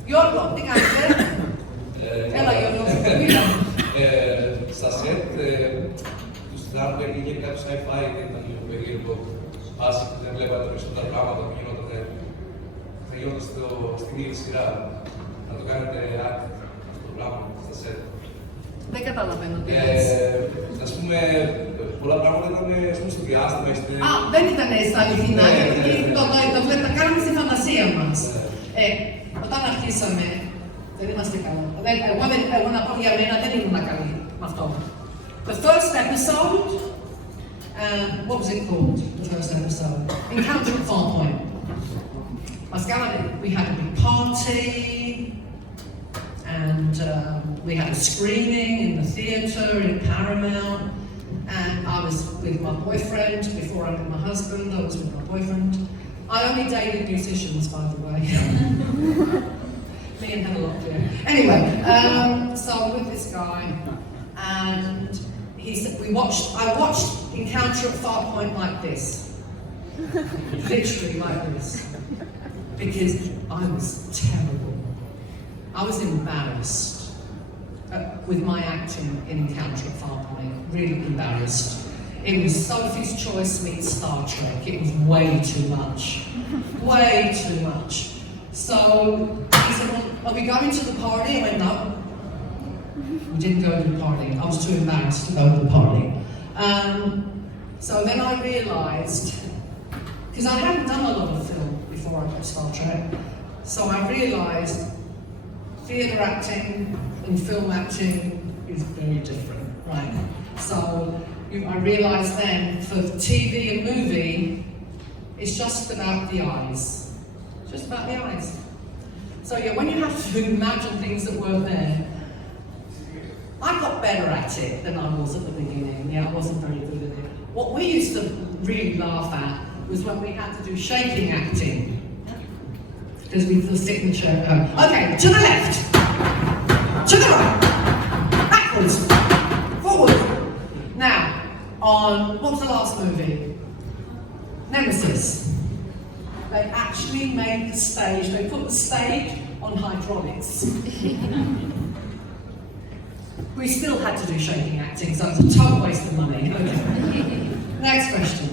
Γιώργο, τι κάνετε? Έλα Γιώργο, μίλα. Στα σετ του Star Trek είχε κάποιο sci-fi και ήταν λίγο περίεργο. Βάση που δεν βλέπατε περισσότερα πράγματα που γινόταν στην ίδια σειρά. Να το κάνετε act αυτό το πράγμα στα σετ. Δεν καταλαβαίνω τι λες. Ας πούμε, πολλά πράγματα ήταν στο διάστημα. Α, δεν ήταν στα αληθινά, γιατί τα κάναμε στη φαντασία μας. Όταν αρχίσαμε, δεν είμαστε καλά. Εγώ να πω για μένα δεν ήμουν καλή με αυτό. The first episode, what was it called, the first episode? Encounter at Farpoint. We had a big party, and we had a screening in the theatre in Paramount, and I was with my boyfriend. Before I met my husband, I was with my boyfriend. I only dated musicians, by the way. Me and had a lot to do. Anyway, so with this guy, and he said, I watched Encounter at Farpoint like this. Literally like this. Because I was terrible. I was embarrassed with my acting in Encounter at Farpoint. Really embarrassed. It was Sophie's Choice meets Star Trek. It was way too much. Way too much. So he said, well, are we going to the party? I went, no. We didn't go to the party. I was too embarrassed to go to the party. So then I realised, because I hadn't done a lot of film before I got Star Trek, so I realised theatre acting and film acting is very different, right? So I realised then, for TV and movie, it's just about the eyes. just about the eyes. So yeah, when you have to imagine things that weren't there, I got better at it than I was at the beginning. Yeah, I wasn't very good at it. What we used to really laugh at was when we had to do shaking acting. Because we the signature. Okay, to the left, to the right, backwards, forward. Now, on what was the last movie? Nemesis. They actually made the stage. They put the stage on hydraulics. We still had to do shaking acting, so it's a total waste of money. Okay. Next question.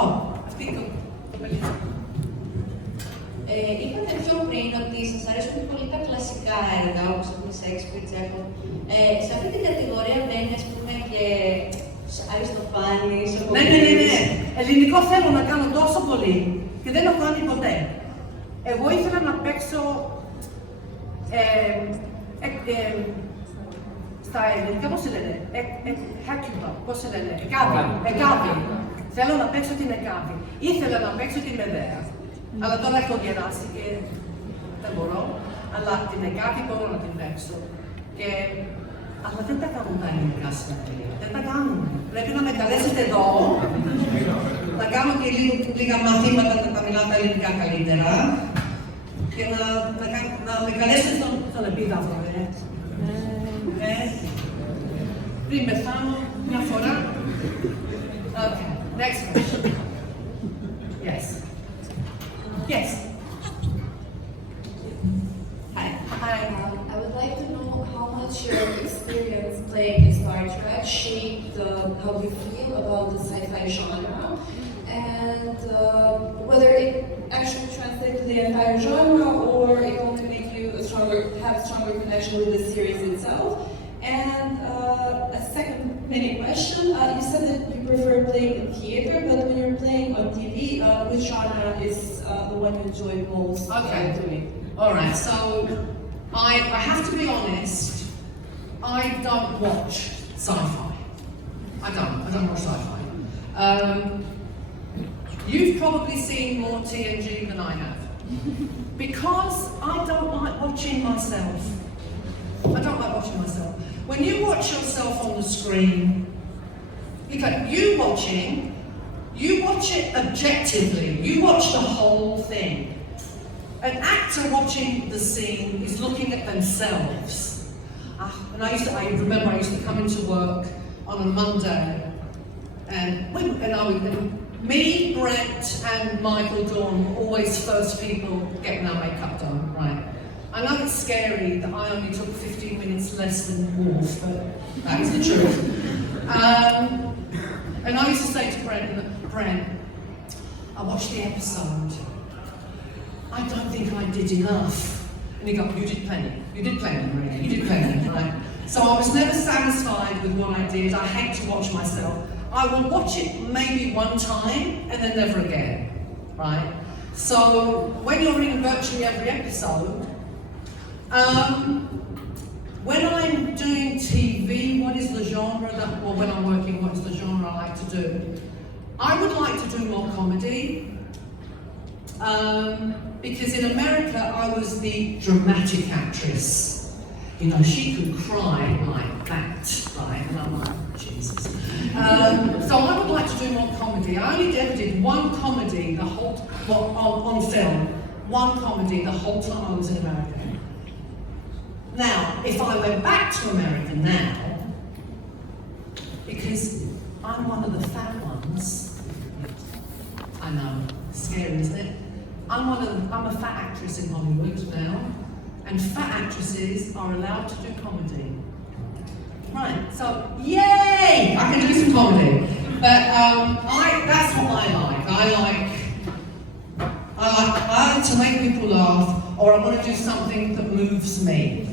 Oh, I think. Είπατε πιο πριν ότι σας αρέσουν πολύ τα κλασικά έργα, όπως είναι Shakespeare, Τσέχοφ. Σε αυτή την κατηγορία μπαίνει, ας πούμε, και Αριστοφάνης, Ναι. Ελληνικό θέλω να κάνω τόσο πολύ και δεν το κάνει ποτέ. Εγώ ήθελα να παίξω στα ελληνικά, πώς σε λένε, πώς σε λένε, εκάβη. Θέλω να παίξω την εκάβη. Ήθελα να παίξω την Μεδέα. Αλλά τώρα έχω γεράσει και δεν μπορώ. Αλλά την εκάβη μπορώ να την παίξω. Αλλά δεν τα κάνουν τα ελληνικά συνεδρία. Δεν τα κάνουν. Πρέπει να με καλέσετε εδώ, να κάνω και λίγα μαθήματα να τα μιλάω τα ελληνικά καλύτερα και να με καλέσετε στον επίδαυρο. Πριν πεθάνω μια φορά. Okay, next question. Yes. Yes. Hi. I would like to know how much your experience playing in Star Trek shaped how you feel about the sci-fi genre, and whether it actually translated to the entire genre or it only made you have a stronger connection with the series itself. And a second mini question, you said that you prefer playing in theater, but when you're playing on TV, which genre is the one you enjoy most doing? All right, so I have to be honest, I don't watch sci-fi. I don't watch sci-fi. You've probably seen more TNG than I have. Because I don't like watching myself. I don't like watching myself. When you watch yourself on the screen, you watch it objectively. You watch the whole thing. An actor watching the scene is looking at themselves. And I remember I used to come into work on a Monday, and me, Brett, and Michael Dawn were always first people getting our makeup done, right? I know it's scary that I only took 15 minutes less than Worf, but that is the truth. And I used to say to Brent, I watched the episode. I don't think I did enough. And he goes, you did plenty, Marina, you did plenty, right? So I was never satisfied with what I did. I hate to watch myself. I will watch it maybe one time and then never again, right? So when you're in virtually every episode, when I'm doing TV, what is the genre or when I'm working, what is the genre I like to do? I would like to do more comedy. Because in America, I was the dramatic actress. You know, she could cry like that, right? And I'm like, Jesus. So I would like to do more comedy. I only ever did one comedy on film. One comedy the whole time I was in America. Now, if I went back to America now, because I'm one of the fat ones, I know, scary, isn't it? I'm a fat actress in Hollywood now, and fat actresses are allowed to do comedy. Right, so yay! I can do some comedy. But that's what I like. I like to make people laugh, or I want to do something that moves me.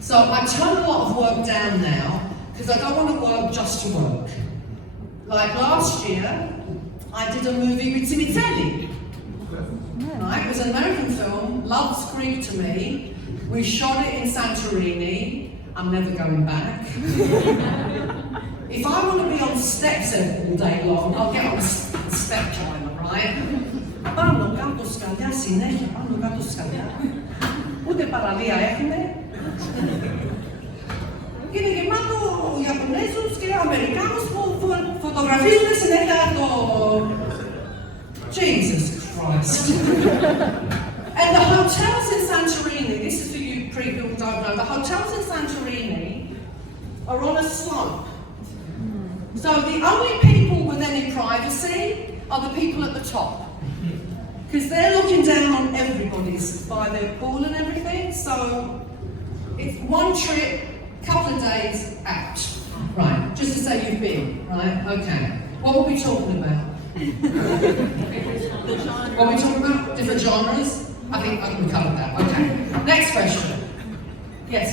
So I turn a lot of work down now, because I don't want to work just to work. Like last year, I did a movie with Simitelli. Right, it was an American film, Love's Greek to me. We shot it in Santorini. I'm never going back. If I want to be on steps all day long, I'll get on a step climber, right? But σκαλιά συνέχεια, πάνω κάτω σκαλιά. Ούτε παραλία έχουνε. Είναι γεμάτο Ιαπωνέζους και Αμερικάνους που φωτογραφίζουν συνέχεια το Jesus Christ. And the hotels in Santorini, this is for you people who don't know, the hotels in Santorini are on a slope. So the only people with any privacy are the people at the top. Because they're looking down on everybody's by their pool and everything, so it's one trip, couple of days out. Right, just to say you've been, right? Okay. What were we talking about? What were we talking about? Different genres? I think we covered that. Okay. Next question. Yes.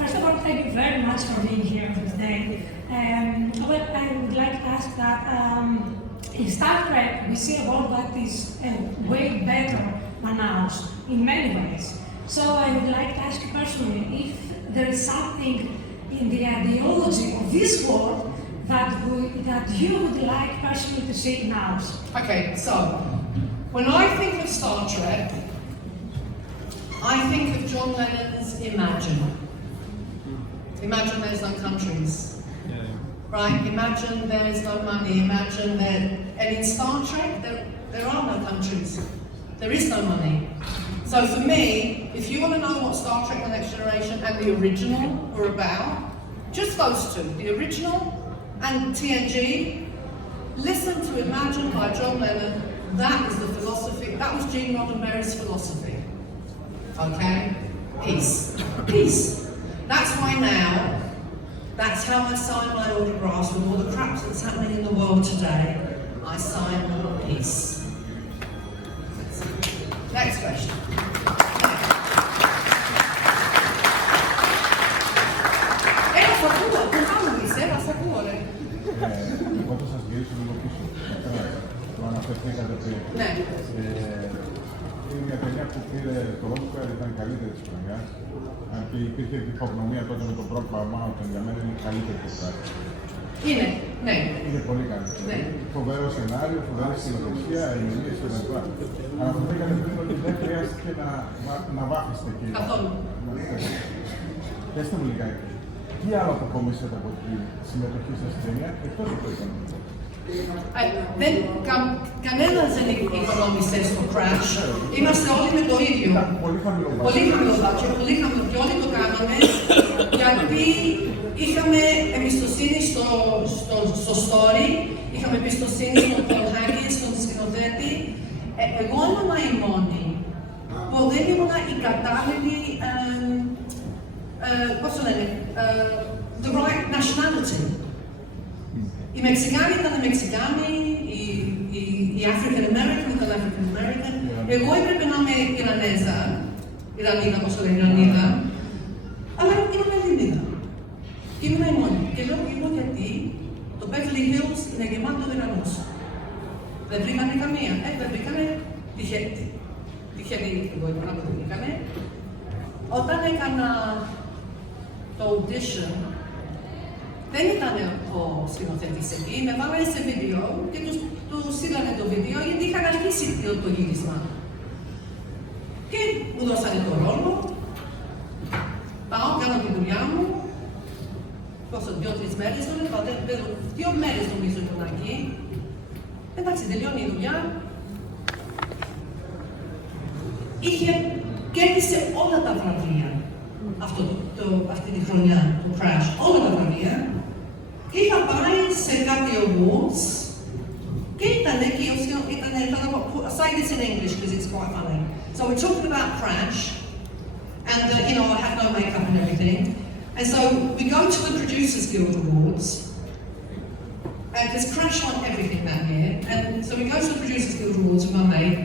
First of all, thank you very much for being here today. Well, I would like to ask that in Star Trek, we see a world that is way better than ours in many ways. So I would like to ask you personally if there is something in the ideology of this world that you would like personally to see in ours. Okay, so when I think of Star Trek, I think of John Lennon's Imagine. Imagine there's no countries. Right? Imagine there is no money. Imagine that. And in Star Trek, there are no countries. There is no money. So for me, if you want to know what Star Trek The Next Generation and the original were about, just those two, the original and TNG, listen to Imagine by John Lennon. That is the philosophy. That was Gene Roddenberry's philosophy. Okay? Peace. Peace. That's why now, that's how I sign my autographs with all the crap that's happening in the world today. I sign for peace. Next question. Εγώ θα σας γυρίσω λίγο πίσω. Το αναφερθήκατε πριν. Ναι. Είναι μια ταινία που πήρε το Όσκαρ, ήταν καλύτερη της χρονιάς. Αν και υπήρχε διχογνωμία τότε με τον Brokeback Mountain, για μένα είναι η καλύτερη της χρονιάς. Είναι, ναι. Είναι πολύ καλή. Ναι. Φοβερό σενάριο, φοβερή σκηνοθεσία, ερμηνείες κτλ. Αναφερθήκατε πριν ότι δεν χρειάστηκε να βάθεστε εκεί. Καθόλου. Πέστε μου λιγάκι. Τι άλλο αποκομίσατε από τη συμμετοχή σας στην ταινία, εκτός από το οικονομικό? Κανένας δεν οικονόμησε στο crash. Είμαστε όλοι με το ίδιο. Πολύ χαμηλό budget, πολύ χαμηλό. Και όλοι το κάναμε γιατί είχαμε εμπιστοσύνη στο story, είχαμε εμπιστοσύνη στον Paul Haggis, στον σκηνοθέτη. Εγώ ήμουνα η μόνη που δεν ήμουνα η κατάλληλη, πώς το λένε, the right nationality. Οι Μεξικάνοι ήταν οι Μεξικάνοι, οι African American ήταν African American. Εγώ έπρεπε να είμαι Ιρανέζα, Ιρανίδα, πώς το λένε, Ιρανίδα, αλλά ήμουν Ελληνίδα. Και ήμουν η μόνη. Και λέω ήμουν γιατί το Beverly Hills είναι γεμάτο Ιρανούς. Δεν βρήκανε καμία. Δεν βρήκανε τυχερή, εγώ ήμουν που δεν βρήκανε. Όταν έκανα το audition, δεν ήταν ο σκηνοθέτης εκεί, με βάλανε σε βίντεο και τους είδανε το βίντεο γιατί είχαν αρχίσει το γύρισμα. Και μου δώσανε το ρόλο, πάω, κάνω τη δουλειά μου, πόσο 2-3 μέρες, 2 μέρες νομίζω ήμουν εκεί. Εντάξει, τελειώνει η δουλειά. Κέρδισε όλα τα βραβεία αυτή τη χρονιά του Crash, όλα τα βραβεία. Και είχα πάει σε κάτι awards και ήταν εκεί, I'll say this in English because it's quite funny. So we're talking about Crash and you know, I have no makeup and everything. And so we go to the Producers Guild Awards because Crash won everything that year. And so we go to the Producers Guild Awards with my mate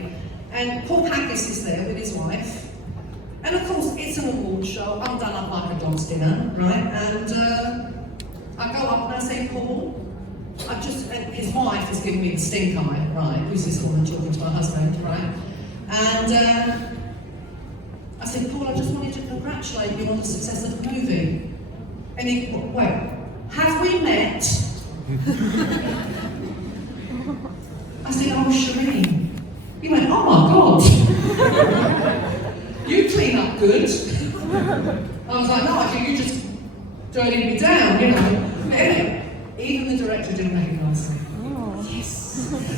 and Paul Haggis is there with his wife. And of course, it's an award show. I'm done up like a dog's dinner, right? And I go up and I say, Paul, his wife has given me the stink eye, right? Who's this woman talking to my husband, right? And I said, Paul, I just wanted to congratulate you on the success of the movie. And he, well, have we met? I said, oh, Shireen. He went, oh my God. You clean up good. I was like, no, I think you just dirtied me down, you know. But anyway, even the director didn't recognise me. Yes.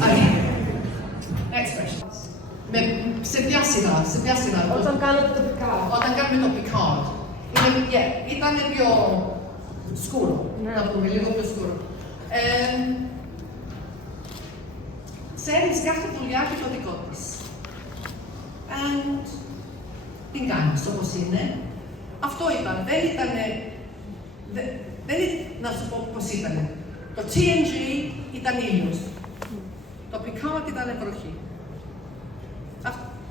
Okay. Next question. Σε ποια σειρά. Όταν κάνετε το Picard. Όταν κάνουμε το Picard. Ήταν πιο σκούρο, να πούμε, λίγο πιο σκούρο. Ξέρεις, κάθε δουλειά έχει το δικό της. And την κάνεις όπως είναι. Αυτό ήταν, να σου πω πώς ήτανε. Το TNG ήταν ήλιος. Το Picard ήταν βροχή.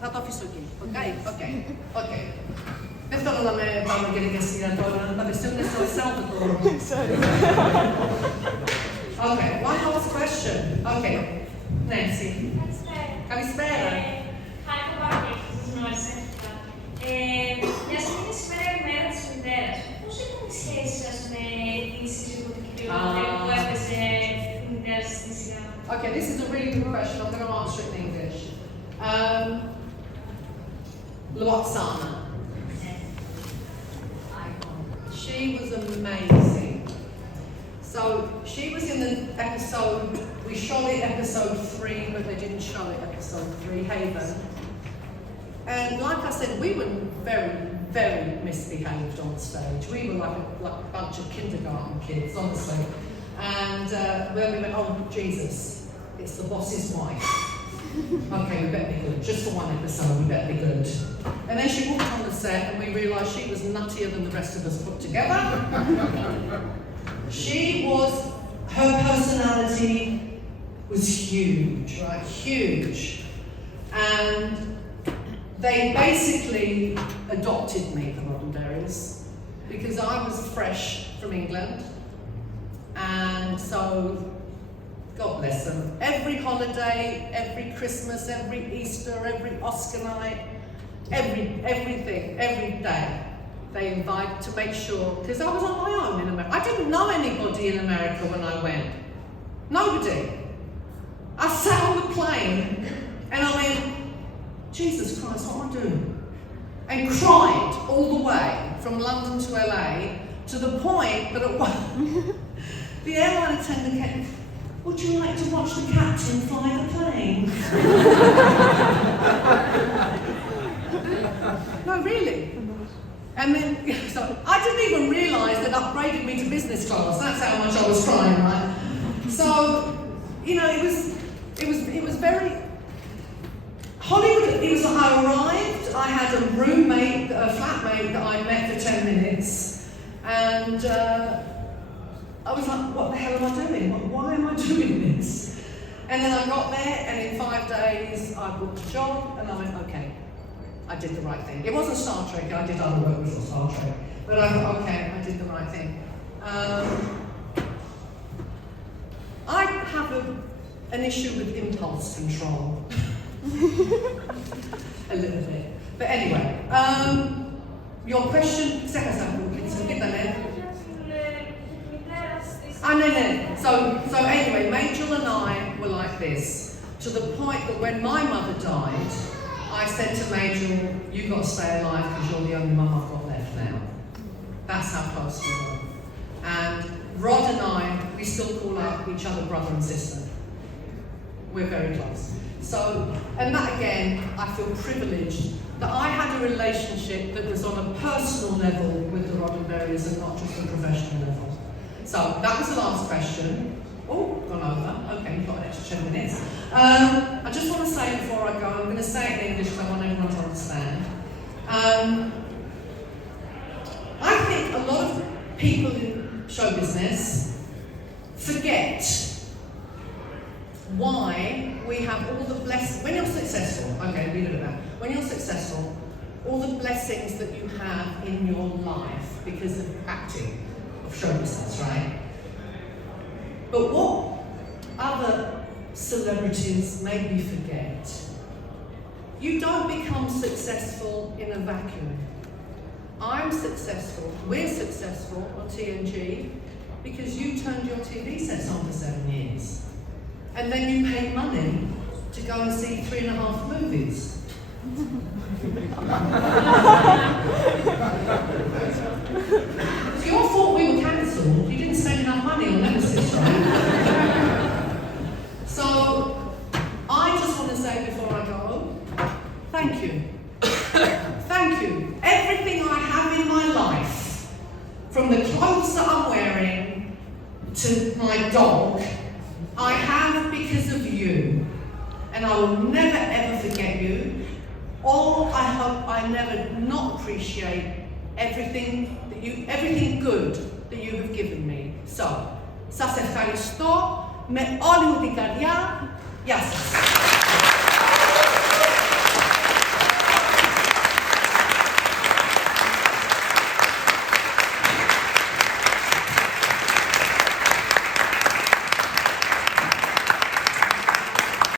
Θα το αφήσω εκεί. Οκ. Δεν θέλω να με πάμε και δικασία τώρα, να τα βεστούν στο εσέλτο τώρα. Okay, one last question. Okay. Ναι, εσύ. Καλησπέρα. Χάρηκα πάρα πολύ που σας γνώρισα. Μιας και είναι σήμερα η μέρα της μητέρας. Πώς ήταν η σχέση σας με την συζυγωτική περίοδο που έπαιζε η μητέρα σας στην σειρά? Okay, this is a really good question. I'm going to answer it in English. Luoxana. She was amazing. So she was in the episode, we shot it episode 3, but they didn't show it episode 3, Haven. And like I said, we were very, very misbehaved on stage. We were like a bunch of kindergarten kids, honestly. And when we went, oh, Jesus, it's the boss's wife. Okay, we better be good. Just for one episode, we better be good. And then she walked on the set and we realised she was nuttier than the rest of us put together. Her personality was huge, right? Huge. And they basically adopted me, the Roddenberrys, because I was fresh from England. And so, God bless them. Every holiday, every Christmas, every Easter, every Oscar night, everything, every day, they invite to make sure, because I was on my own in America. I didn't know anybody in America when I went. Nobody. I sat on the plane and I went, Jesus Christ, what am I doing? And cried all the way from London to LA to the point that the airline attendant came, would you like to watch the captain fly the plane? No, really. And then, so I didn't even realise they'd upgraded me to business class. That's how much I was crying, right? So, you know, it was very Hollywood. It was I arrived. I had a roommate, a flatmate that I met for 10 minutes, and I was like, what the hell am I doing? Why am I doing this? And then I got there, and in 5 days, I booked a job, and I went, okay, I did the right thing. It wasn't Star Trek, I did other work before Star Trek, but I thought, okay, I did the right thing. I have an issue with impulse control. A little bit. But anyway, your question, second sample, please, get that in. So anyway, Majel and I were like this, to the point that when my mother died, I said to Majel, you've got to stay alive because you're the only mum I've got left now. That's how close we were. And Rod and I, we still call each other brother and sister. We're very close. So, and that again, I feel privileged that I had a relationship that was on a personal level with the Roddenberrys and not just a professional level. So, that was the last question. Oh, gone over. Okay, you've got an extra 10 minutes. I just want to say before I go, I'm going to say it in English because I want everyone to understand. I think a lot of people in show business forget why we have all the blessings. When you're successful, okay, leave it at that. When you're successful, all the blessings that you have in your life because of acting, of show business, right? But what other celebrities maybe forget, you don't become successful in a vacuum. I'm successful, we're successful on TNG because you turned your TV sets on for 7 years. And then you paid money to go and see 3.5 movies. It's your fault we were cancelled. You didn't spend enough money on Nemesis, right? So, I just want to say before I go, thank you. Thank you. Everything I have in my life, from the clothes that I'm wearing to my dog, I have because of you. And I will never ever forget you. Or I hope I never not appreciate everything good that you have given me. So, σας ευχαριστώ με όλη μου την καρδιά. Γεια σας.